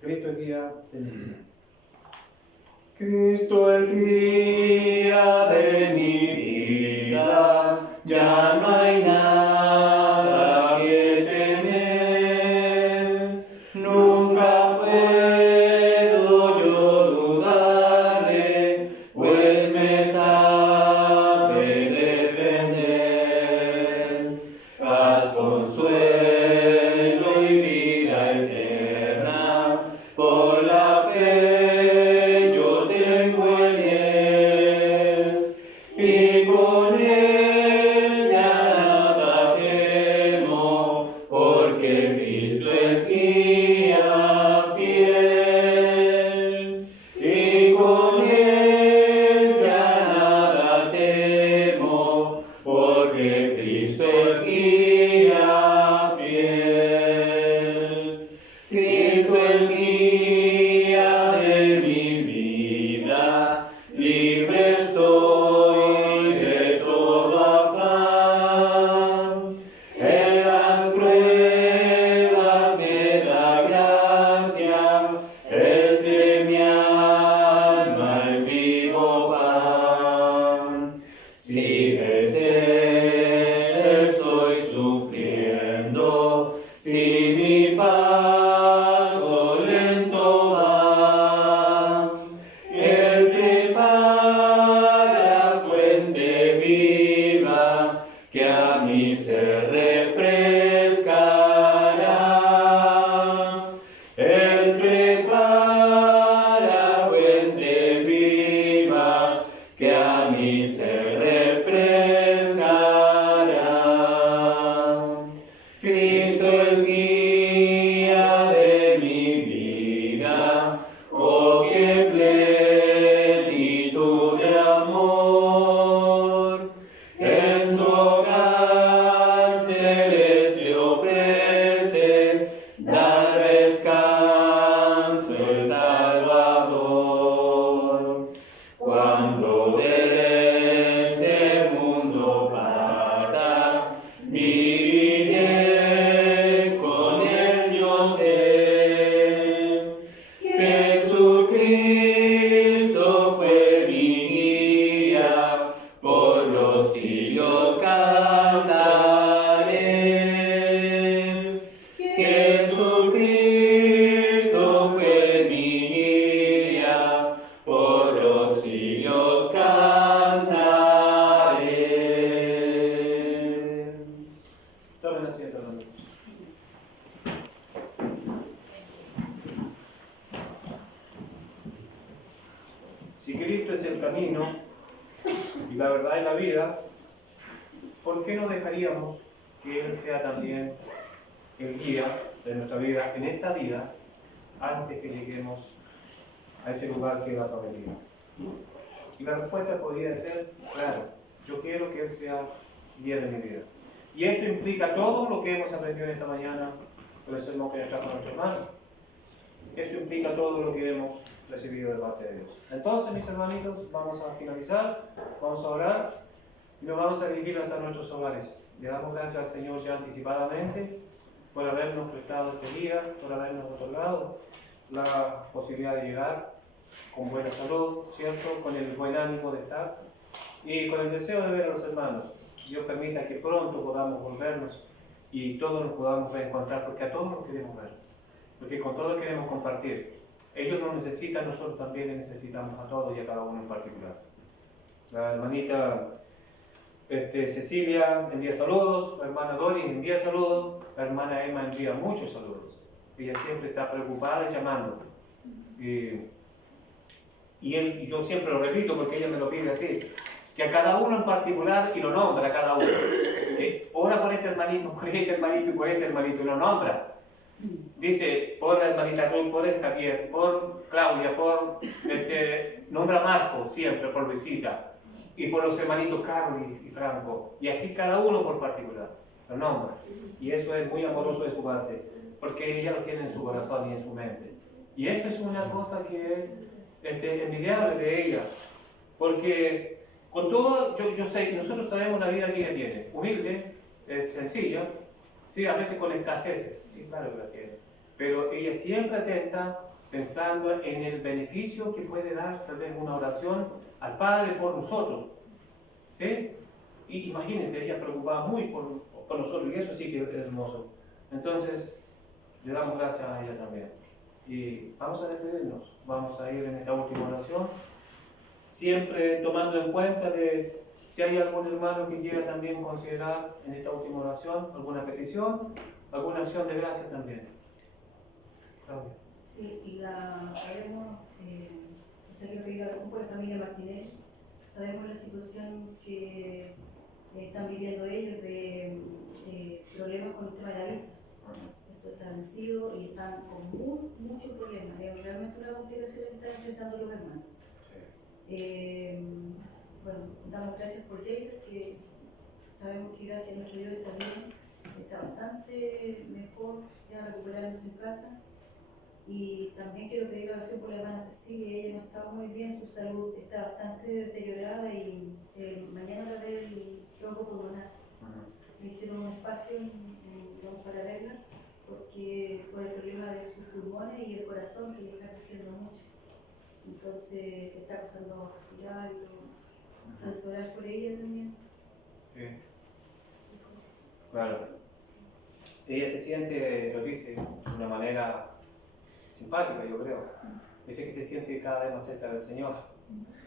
Cristo es guía de mi vida. Cristo es guía de mi vida, ya no hay nada que temer, nunca puedo yo dudarle, pues me sabe defender, haz consuelo y vida eterna, por la fe y con él ya nada temo, porque Cristo es guía fiel. Y con él ya nada temo, porque Cristo es guía fiel. Cristo es guía de mi vida, libre estoy de todo afán. En las pruebas me da gracia, es de mi alma el vivo pan. Si de sed estoy sufriendo, si mi paso lento va, Él prepara fuente viva que a mí se refrescará. Él prepara fuente viva que a mí se refrescará. Cristo es guía de mi vida, oh qué plenitud de amor. En su hogar celeste ofrece, da descanso el Salvador. Cuando de este mundo parta, viviré con él yo sé. Jesucristo fue mi guía, por los siglos cantaré. Jesucristo fue mi guía, por los siglos cantaré. Tomen asiento, hermanos. Si Cristo es el camino y la verdad y la vida, ¿por qué no dejaríamos que Él sea también el guía de nuestra vida en esta vida antes que lleguemos a ese lugar que Él ha prometido? Y la respuesta podría ser, claro, yo quiero que Él sea guía de mi vida. Y esto implica todo lo que hemos aprendido en esta mañana con el sermón que nos trajo nuestro hermano. Eso implica todo lo que hemos recibido de parte de Dios. Entonces, mis hermanitos, vamos a finalizar, vamos a orar. y nos vamos a dirigir hasta nuestros hogares. Le damos gracias al Señor ya anticipadamente por habernos prestado este día, por habernos otorgado la posibilidad de llegar con buena salud, ¿cierto? Con el buen ánimo de estar y con el deseo de ver a los hermanos. Dios permita que pronto podamos volvernos y todos nos podamos reencontrar, porque a todos los queremos ver, porque con todos queremos compartir. Ellos nos necesitan, nosotros también les necesitamos a todos y a cada uno en particular. La hermanita Cecilia envía saludos, la hermana Dori envía saludos, la hermana Emma envía muchos saludos. Ella siempre está preocupada y llamando. Y yo siempre lo repito porque ella me lo pide así, que a cada uno en particular y lo nombra a cada uno. Que ora por este hermanito y por este hermanito y lo nombra. Dice por la hermanita Ruth, por el Javier, por Claudia, nombra a Marco siempre, por Luisita. Y por los hermanitos Carlos y Franco, y así cada uno por particular, lo nombra. Y eso es muy amoroso de su parte, porque ella lo tiene en su corazón y en su mente. Y eso es una cosa que es envidiable de ella, porque con todo, yo sé, nosotros sabemos la vida que ella tiene, humilde, sencilla, sí, a veces con escaseces, sí, claro que la tiene, pero ella siempre atenta, pensando en el beneficio que puede dar tal vez una oración al Padre por nosotros, ¿sí? Y imagínense, ella preocupada muy por nosotros, y eso sí que es hermoso. Entonces, le damos gracias a ella también. Y vamos a despedirnos, vamos a ir en esta última oración, siempre tomando en cuenta de si hay algún hermano que quiera también considerar en esta última oración alguna petición, alguna acción de gracias también. Claudia. Sí, y haremos, quiero pedir oración por la familia Martínez. Sabemos la situación que están viviendo ellos de problemas con el tema de la visa. Eso está vencido y están con muchos problemas. Es realmente una complicación que están enfrentando los hermanos. Bueno, damos gracias por Jair, que sabemos que gracias a nuestro Dios también está bastante mejor, ya recuperándose en casa. Y también quiero pedir oración por la hermana Cecilia. Ella no estaba muy bien, su salud está bastante deteriorada y mañana va a ver el tronco pulmonar. Me hicieron un espacio para verla porque por el problema de sus pulmones y el corazón, que le está creciendo mucho. Entonces le está costando respirar y todo eso. Entonces orar por ella también. Sí. Claro. Ella se siente, lo dice, de una manera simpática, yo creo. Dice que se siente cada vez más cerca del Señor,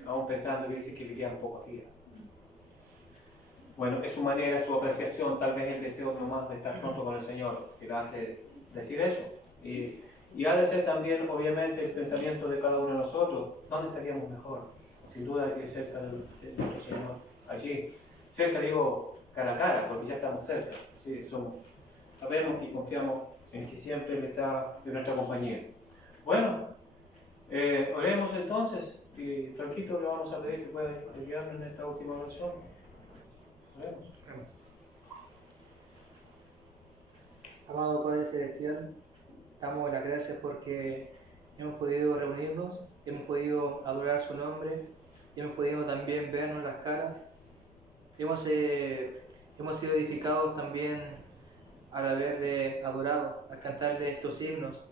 aún pensando que dice que le quedan pocos días. Bueno, es su manera, su apreciación, tal vez el deseo nomás de estar pronto con el Señor, que le hace decir eso. Y ha de ser también, obviamente, el pensamiento de cada uno de nosotros, ¿dónde estaríamos mejor? Sin duda que cerca de nuestro Señor, allí. Cerca, digo, cara a cara, porque ya estamos cerca. Sí, sabemos y confiamos en que siempre Él está en nuestra compañía. Bueno, oremos entonces, y Franquito le vamos a pedir que pueda ayudarnos en esta última oración. Oremos. Amado Padre Celestial, damos las gracias porque hemos podido reunirnos, hemos podido adorar su nombre, y hemos podido también vernos las caras. Hemos sido edificados también al haberle adorado, al cantarle estos himnos.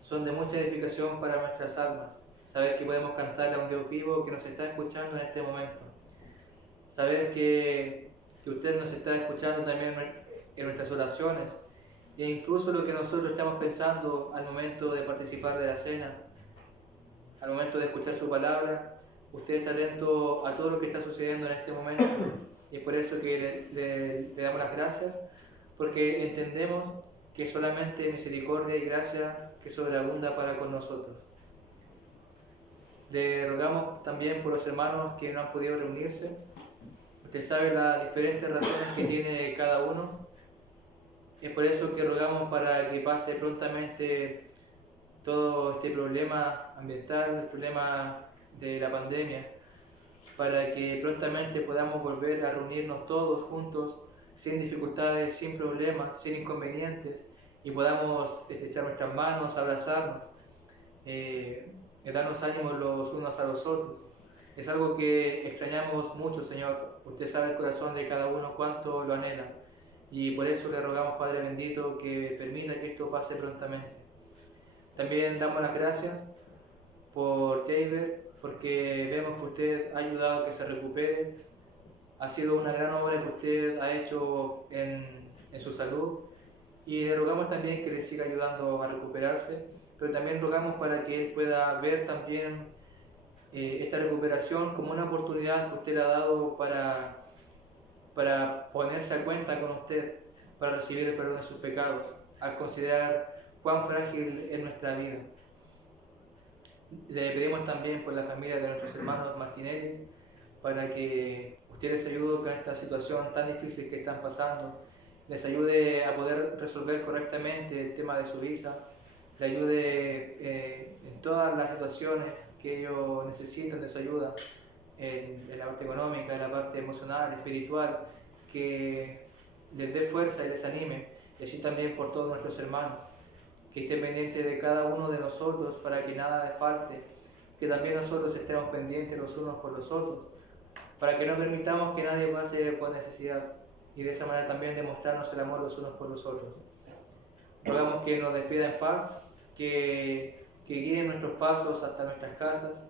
Son de mucha edificación para nuestras almas. Saber que podemos cantarle a un Dios vivo que nos está escuchando en este momento. Saber que usted nos está escuchando también en nuestras oraciones. E incluso lo que nosotros estamos pensando al momento de participar de la cena, al momento de escuchar su palabra, usted está atento a todo lo que está sucediendo en este momento. Y es por eso que le damos las gracias, porque entendemos que es solamente misericordia y gracia que sobreabunda para con nosotros. Le rogamos también por los hermanos que no han podido reunirse. Usted sabe las diferentes razones que tiene cada uno. Es por eso que rogamos para que pase prontamente todo este problema ambiental, el problema de la pandemia, para que prontamente podamos volver a reunirnos todos juntos, sin dificultades, sin problemas, sin inconvenientes, y podamos estrechar nuestras manos, abrazarnos, darnos ánimos los unos a los otros. Es algo que extrañamos mucho, Señor. Usted sabe el corazón de cada uno cuánto lo anhela. Y por eso le rogamos, Padre bendito, que permita que esto pase prontamente. También damos las gracias por Jaber, porque vemos que usted ha ayudado a que se recupere. Ha sido una gran obra que usted ha hecho en su salud. Y le rogamos también que le siga ayudando a recuperarse, pero también rogamos para que él pueda ver también esta recuperación como una oportunidad que usted le ha dado para ponerse a cuenta con usted, para recibir el perdón de sus pecados, al considerar cuán frágil es nuestra vida. Le pedimos también por la familia de nuestros hermanos Martinelli, para que usted les ayude con esta situación tan difícil que están pasando, les ayude a poder resolver correctamente el tema de su visa, le ayude en todas las situaciones que ellos necesitan de su ayuda, en la parte económica, en la parte emocional, espiritual, que les dé fuerza y les anime, y así también por todos nuestros hermanos, que estén pendientes de cada uno de nosotros para que nada les falte, que también nosotros estemos pendientes los unos por los otros, para que no permitamos que nadie pase por necesidad, y de esa manera también demostrarnos el amor los unos por los otros. Rogamos que nos despida en paz, que guíe nuestros pasos hasta nuestras casas,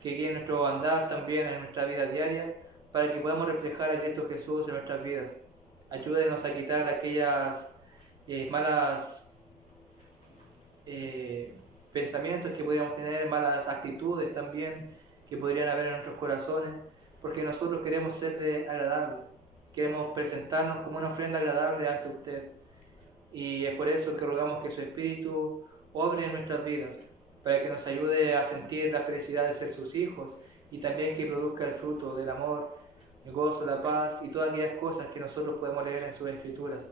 que guíe nuestro andar también en nuestra vida diaria, para que podamos reflejar a Cristo Jesús en nuestras vidas. Ayúdenos a quitar aquellas malas pensamientos que podríamos tener, malas actitudes también que podrían haber en nuestros corazones, porque nosotros queremos serle agradable, queremos presentarnos como una ofrenda agradable ante usted. Y es por eso que rogamos que su Espíritu obre en nuestras vidas, para que nos ayude a sentir la felicidad de ser sus hijos y también que produzca el fruto del amor, el gozo, la paz y todas aquellas cosas que nosotros podemos leer en sus Escrituras.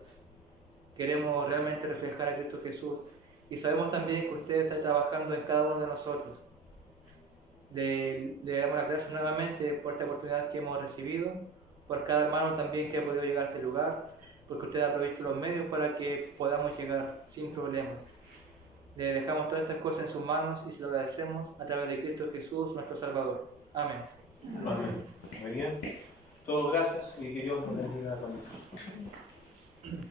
Queremos realmente reflejar a Cristo Jesús y sabemos también que usted está trabajando en cada uno de nosotros. Le damos las gracias nuevamente por esta oportunidad que hemos recibido, por cada hermano también que ha podido llegar a este lugar, porque usted ha provisto los medios para que podamos llegar sin problemas. Le dejamos todas estas cosas en sus manos y se lo agradecemos a través de Cristo Jesús, nuestro Salvador. Amén. Amén. Muy bien. Todos gracias y que Dios nos bendiga a todos.